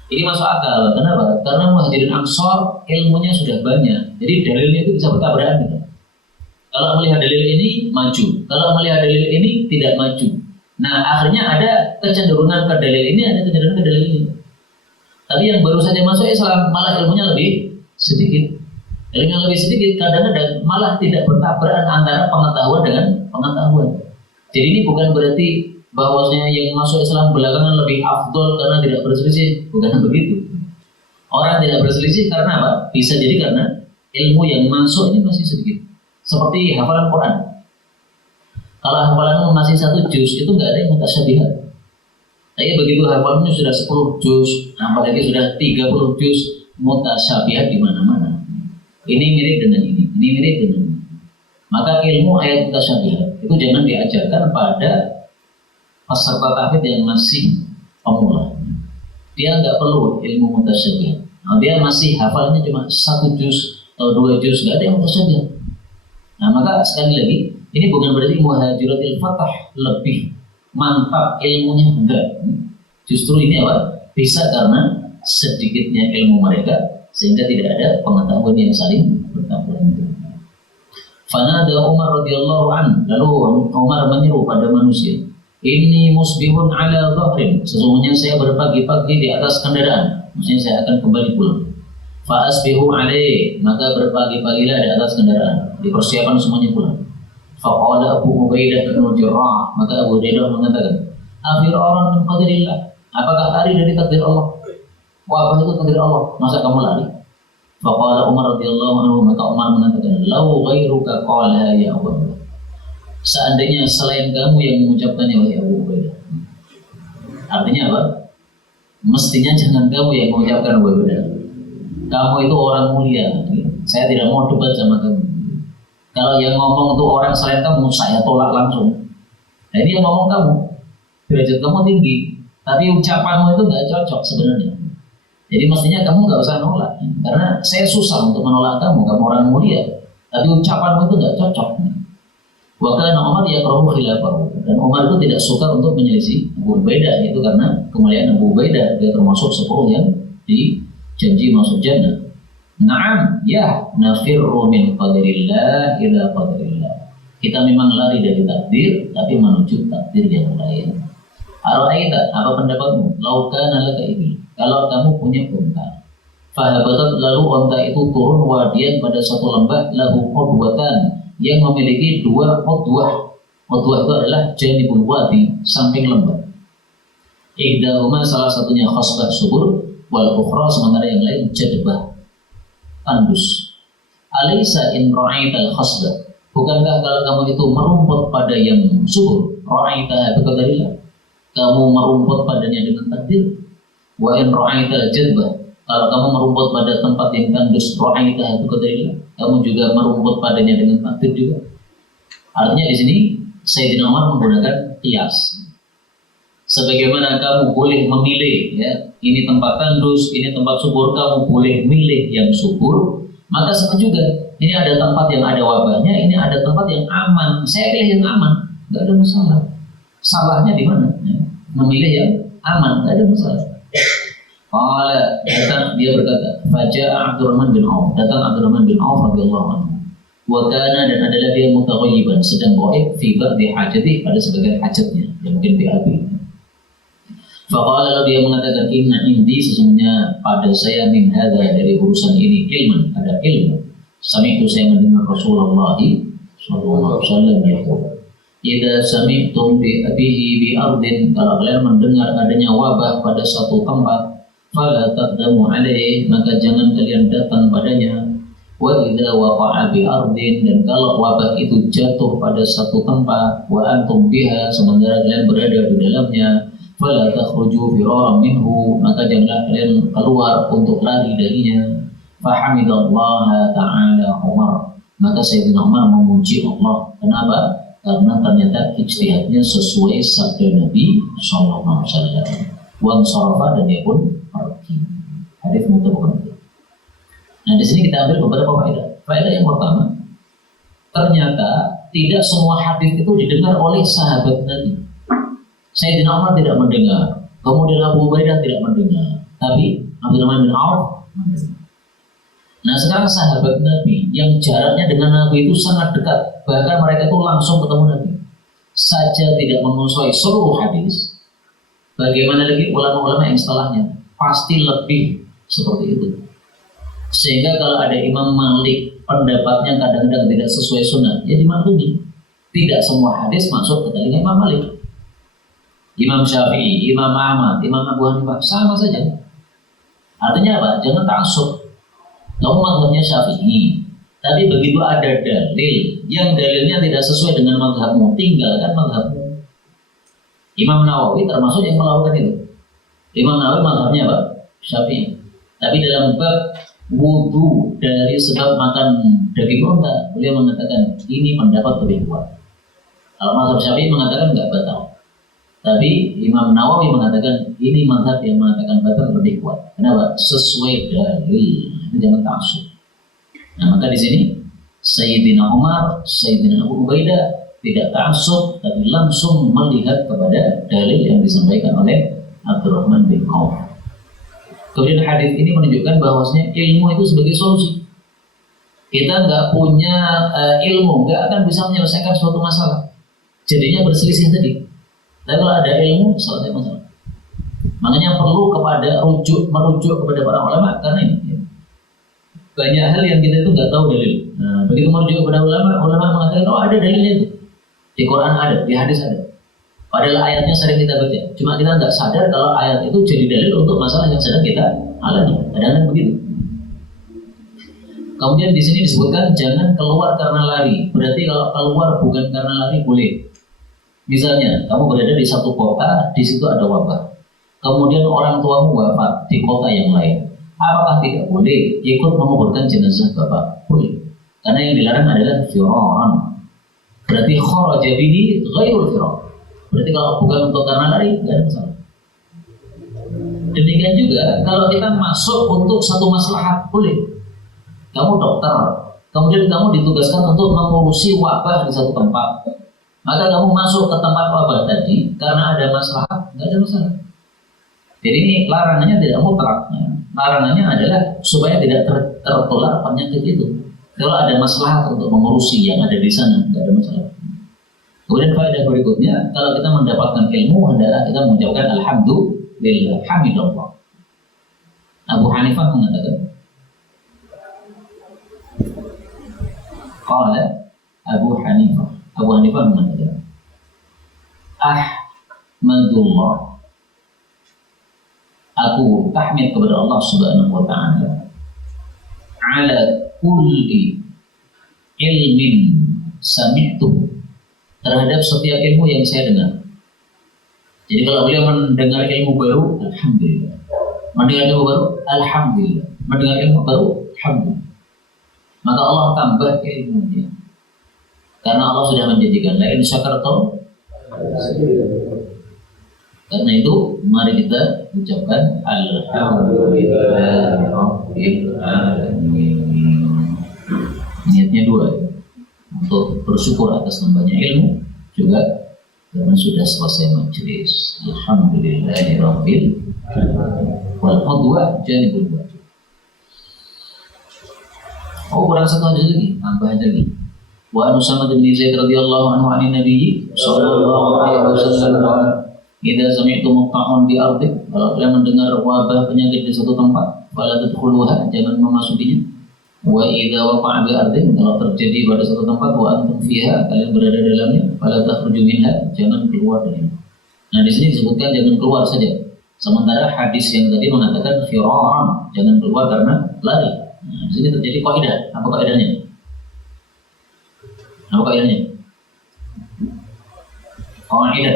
Ini masuk akal. Kenapa? Karena muhajirin Ansar ilmunya sudah banyak. Jadi dalilnya itu bisa bertabrakan gitu. Kalau melihat dalil ini maju, kalau melihat dalil ini tidak maju. Nah akhirnya ada kecenderungan ke dalil ini, ada kecenderungan ke dalil ini. Tapi yang baru saja masuk Islam malah ilmunya lebih sedikit. Ilmunya lebih sedikit, kadang-kadang malah tidak bertabrakan antara pengetahuan dengan pengetahuan. Jadi ini bukan berarti bahwasanya yang masuk Islam belakangan lebih afdol karena tidak berselisih, bukan begitu. Orang tidak berselisih karena apa? Bisa jadi karena ilmu yang masuk ini masih sedikit. Seperti hafalan Quran. Kalau hafalanmu masih 1 juz, itu nggak ada yang mutasyabihat. Tapi begitu hafalannya sudah 10 juz, apalagi sudah 30 juz, mutasyabihat di mana-mana. Ini mirip dengan ini mirip dengan ini. Maka ilmu ayat mutasyabihat itu jangan diajarkan pada peserta tahfidz yang masih pemula. Dia nggak perlu ilmu mutasyabihat. Nah, dia masih hafalnya cuma 1 juz atau 2 juz, nggak ada yang mutasyabihat. Nah maka sekali lagi, ini bukan berarti muhajiratil fatah lebih mantap ilmunya, enggak. Justru ini apa? Bisa karena sedikitnya ilmu mereka sehingga tidak ada pengetahuan yang saling bertabrakan. Fanada Umar radhiyallahu an, lalu Umar menyeru pada manusia, ini musbihun ala dhahrin, sesungguhnya saya berpagi-pagi di atas kendaraan, maksudnya saya akan kembali pulang. Fa'asbihu alaih, maka berpagi-pagilah di atas kendaraan, dipersiapkan semuanya pulang. Faqala Abu Ubaidah bin Jarrah, maka Abu Ubaidah mengatakan, afiraran min qadrillah, apakah lari dari takdir Allah? Wabah itu takdir Allah, masa kamu lari? Faqala Umar radhiyallahu anhu, maka Umar mengatakan, lau ghairuka qala ya Abu Ubaidah, seandainya selain kamu yang mengucapkannya wahai Abu Ubaidah. Artinya apa? Mestinya jangan kamu yang mengucapkan Abu Ubaidah. Kamu itu orang mulia, saya tidak mau debat sama kamu. Kalau yang ngomong itu orang selain kamu, saya tolak langsung. Nah ini yang ngomong kamu, derajat kamu tinggi, tapi ucapanmu itu nggak cocok sebenarnya. Jadi mestinya kamu nggak usah nolak, karena saya susah untuk menolak kamu orang mulia, tapi ucapanmu itu nggak cocok. Waktu Umar yakrahu khilafahu, dan Umar itu tidak suka untuk menyelisih Abu Ubaidah, itu karena kemuliaan Abu Ubaidah, dia termasuk 10 yang dijanji masuk jannah. Naam, ya, nafirru min qadrillah ila qadrillah. Kita memang lari dari takdir, tapi menuju takdir yang lain. Ara'aita, apa pendapatmu? Lau kana laka ibil, kalau kamu punya unta, fahabatat, lalu unta itu turun wadian pada satu lembah, lahu qudwatan, yang memiliki 2 qudwah. Qudwah itu adalah janibul wadi, samping lembah. Ihdahuma, salah satunya khasbah subur, wal ukhra, sementara yang lain jadbah, tandus. Alaysa in ra'aital khasbah, bukankah kalau kamu itu merumput pada yang subur, ra'aitaha biqadrillah, kamu merumput padanya dengan takdir. Wa in ra'aital jadbah, kalau kamu merumput pada tempat yang tandus, ra'aitaha biqadrillah, kamu juga merumput padanya dengan takdir juga. Artinya di sini Sayyidina Umar menggunakan qiyas. Sebagaimana kamu boleh memilih, ya, ini tempat tandus, ini tempat subur, kamu boleh milih yang subur. Maka sama juga, ini ada tempat yang ada wabahnya, ini ada tempat yang aman. Saya pilih yang aman, nggak ada masalah. Salahnya di mana? Ya, memilih yang aman, nggak ada masalah. Datang dia berkata, Faja'a Abdurrahman bin Auf. Datang Abdurrahman bin Auf radhiyallahu anhu. Wa kana, dan adalah dia mutaghayyiban, sedang ghaib fi ba'di hajati, pada sebagian hajatnya, yang mungkin di Abi. Faqala, lalu dia mengatakan, inna indi, sesungguhnya pada saya min hadza, dari urusan ini, ilman, ada ilmu. Sami'tu, saya mendengar Rasulullah sallallahu alaihi wasallam yaqul, idza sami'tum bi abihi bi ardin, kalau kalian mendengar adanya wabah pada satu tempat, fala taqdamu alaihi, maka jangan kalian datang padanya. Wa idza waqa'a bi ardin, dan kalau wabah itu jatuh pada satu tempat, wa antum biha, sementara kalian berada di dalamnya, fala takhruju firaran minhu, maka janganlah kalian keluar untuk lari darinya. Fahamidallaha ta'ala Umar, maka Sayyidina Umar memuji Allah. Kenapa? Karena ternyata ijtihadnya sesuai sabda Nabi sallallahu alaihi wasallam. Wan sarafa, dan dia pun pergi. Hadis muttafaqun. Nah, di sini kita ambil beberapa faedah. Faedah yang pertama, ternyata tidak semua hadis itu didengar oleh sahabat Nabi. Sayyidina Umar tidak mendengar, kemudian Abu Ubaidah tidak mendengar, tapi Abdurrahman bin Auf mendengar. Nah, sekarang sahabat Nabi yang jaraknya dengan Nabi itu sangat dekat, bahkan mereka itu langsung ketemu Nabi, saja tidak menguasai seluruh hadis. Bagaimana lagi ulama-ulama yang setelahnya? Pasti lebih seperti itu. Sehingga kalau ada Imam Malik pendapatnya kadang-kadang tidak sesuai sunnah, ya dimaklumi. Tidak semua hadis masuk ke telinga Imam Malik. Imam Syafi'i, Imam Ahmad, Imam Abu Hanifah, sama saja. Artinya apa? Jangan taksub. Kamu mazhabnya Syafi'i, tapi begitu ada dalil yang dalilnya tidak sesuai dengan mazhabmu, tinggalkan mazhabmu. Imam Nawawi termasuk yang melakukan itu. Imam Nawawi mazhabnya apa? Syafi'i. Tapi dalam bab wudu dari sebab makan daging unta, beliau mengatakan ini pendapat lebih kuat. Kalau mazhab Syafi'i mengatakan nggak batal. Tapi Imam Nawawi mengatakan ini mazhab yang mengatakan batal lebih kuat. Kenapa? Sesuai dalil, jangan taksub. Nah, maka di sini Sayyidina Umar, Sayyidina Abu Ubaidah tidak taksub, tapi langsung melihat kepada dalil yang disampaikan oleh Abdurrahman bin Auf. Kemudian hadis ini menunjukkan bahwasanya ilmu itu sebagai solusi. Kita nggak punya ilmu, nggak akan bisa menyelesaikan suatu masalah. Jadinya berselisih tadi. Tapi kalau ada ilmu, selesai masalah. Makanya perlu merujuk kepada para ulama, karena ini ya, banyak hal yang kita itu nggak tahu dalil. Nah, begitu merujuk kepada ulama, ulama mengatakan oh ada dalilnya itu. Di Quran ada, di hadis ada. Padahal ayatnya sering kita baca. Cuma kita nggak sadar kalau ayat itu jadi dalil untuk masalah yang sedang kita alami. Kadang-kadang begitu. Kemudian di sini disebutkan jangan keluar karena lari. Berarti kalau keluar bukan karena lari boleh. Misalnya, kamu berada di satu kota, di situ ada wabah. Kemudian orang tuamu wafat di kota yang lain. Apakah tidak boleh ikut menguburkan jenazah bapak? Boleh. Karena yang dilarang adalah firaran. Berarti kharaja bihi ghairul firar. Berarti kalau bukan untuk karena lari, tidak ada masalah. Demikian juga kalau kita masuk untuk satu maslahat, boleh. Kamu dokter, kemudian kamu ditugaskan untuk mengurusi wabah di satu tempat. Maka kamu masuk ke tempat wabah tadi karena ada masalah, nggak ada masalah. Jadi ini larangannya tidak mutlak. Larangannya adalah supaya tidak tertular penyakit itu. Kalau ada masalah untuk mengurusi yang ada di sana, nggak ada masalah. Kemudian faedah berikutnya, kalau kita mendapatkan ilmu adalah kita mengucapkan alhamdulillah, hamidallah. Abu Hanifah mengatakan, qala Abu Hanifah mengatakan, ahmadullah, aku tahmid kepada Allah Subhanahu wa ta'ala ala kulli ilmin sami'tu, terhadap setiap ilmu yang saya dengar. Jadi kalau beliau mendengar ilmu baru, alhamdulillah. Mendengar ilmu baru, alhamdulillah. Mendengar ilmu baru, alhamdulillah. Maka Allah tambah ilmunya. Karena Allah sudah menjanjikan la in syakartum. Karena itu mari kita ucapkan Alhamdulillahirabbil alamin. Niatnya dua ya. Untuk bersyukur atas tambahnya ilmu, juga karena sudah selesai majelis. Alhamdulillahirabbil alamin. Wal qadwa jadi berbuat. Kurang satu hadis lagi, tambahan lagi. Wa an Usamah bin Zaid radhiyallahu anhu an Nabi sallallahu alaihi wasallam, "Idza sami'tum ta'un bi ardh," kalau kalian mendengar wabah penyakit di satu tempat, fala tadkhuluha, jangan memasukinya. Wa idza waqa'a bi ardh, kalau terjadi pada satu tempat, wa antum fiha, kalian berada di dalamnya, fala takhruju minha, jangan keluar darinya. Nah, di sini disebutkan jangan keluar saja. Sementara hadis yang tadi mengatakan firaran, jangan keluar karena lari. Nah, di sini terjadi kaidah. Apa kaidahnya? Apa kaidahnya? Kaidah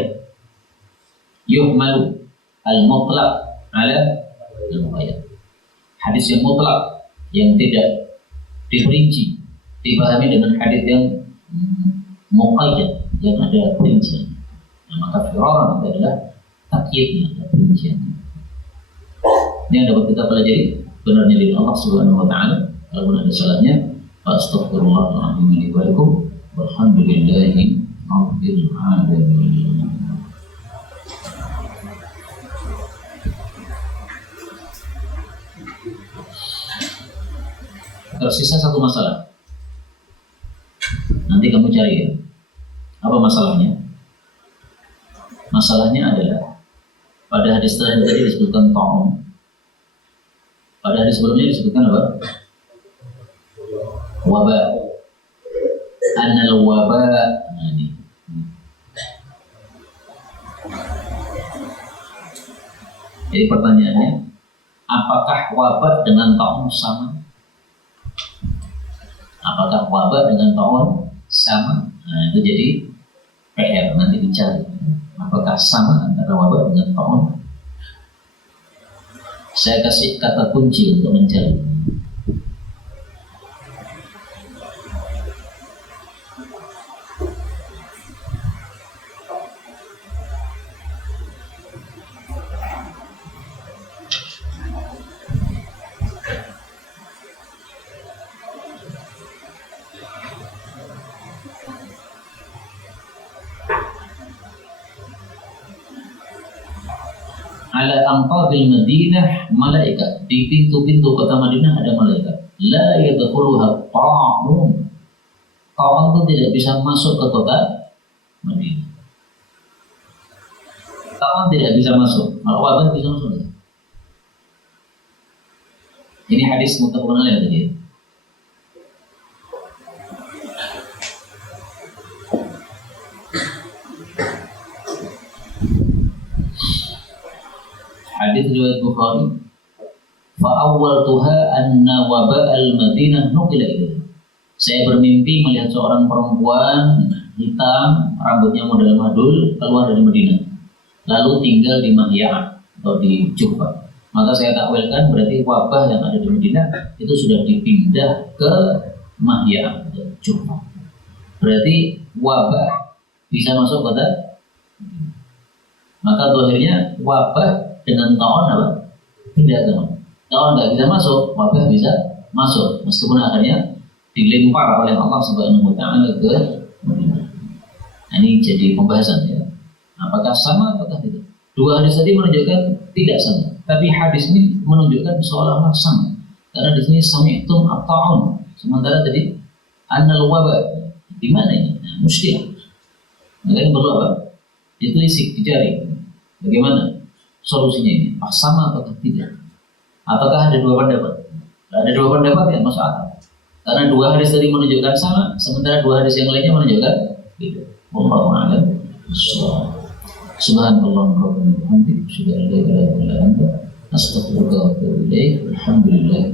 yuhmalu al-mutlaq ala al-muqayyad. Hadis yang mutlak, yang tidak diperinci, dipahami dengan hadis yang muqayyad, yang ada perincian. Nah, maka firaran itu adalah takyidnya, ada perinciannya. Ini yang dapat kita pelajari. Benarnya dari Allah Subhanahu wa taala. Kalau ada salahnya, astaghfirullahaladzim li wa lakum walhamdulillahi rabbil alamin. Tersisa satu masalah. Nanti kamu cari ya. Apa masalahnya? Masalahnya adalah pada hadis terakhir tadi disebutkan ta'un. Pada hari sebelumnya disebutkan apa? Wabah. Annal wabah. Nah, ini. Jadi pertanyaannya, apakah wabah dengan ta'un sama? Apakah wabah dengan ta'un sama? Nah, itu jadi PR, nanti dicari. Apakah sama antara wabah dengan ta'un? Saya kasih kata kunci untuk mencari. Ala anqadil Madinah malaikat, di pintu-pintu kota Madinah ada malaikat. La yadkhuluha ta'un. Ta'un itu tidak bisa masuk ke kota Madinah. Ta'un tidak bisa masuk. Kalau wabah bisa masuk. Ini hadis muttafaqun alaih tadi. Hadis riwayat Bukhari, fa awwaltuha anna waba al-Madinah nuqila ilaihi. Saya bermimpi melihat seorang perempuan hitam, rambutnya model madul, keluar dari Madinah, lalu tinggal di Mahya'ah atau di Juhfah. Maka saya takwilkan berarti wabah yang ada di Madinah itu sudah dipindah ke Mahya'ah atau Juhfah. Berarti wabah bisa masuk kota. Maka akhirnya wabah dengan ta'un apa? Tidak sama. Ta'un nggak bisa masuk, wabah bisa masuk. Meskipun akhirnya dilempar oleh Allah Subhanahu wa taala ke Madinah. Nah, ini jadi pembahasan ya. Apakah sama ataukah tidak? Dua hadis tadi menunjukkan tidak sama, tapi hadis ini menunjukkan seolah-olah sama. Karena di sini sami'tum at-ta'un, sementara tadi annal waba. Di mana ini? Nah, mustilah. Maka ini perlu apa? Ditelisik, dicari. Bagaimana solusinya ini? Apakah sama atau tidak? Ataukah ada dua pendapat? Ada dua pendapat ya, masuk akal. Karena dua hadis tadi menunjukkan sama, sementara dua hadis yang lainnya menunjukkan tidak. Wallahu a'lam. Subhanallah wa bihamdihi, asyhadu an la ilaha illa anta, astaghfiruka wa atubu ilaik. Alhamdulillah.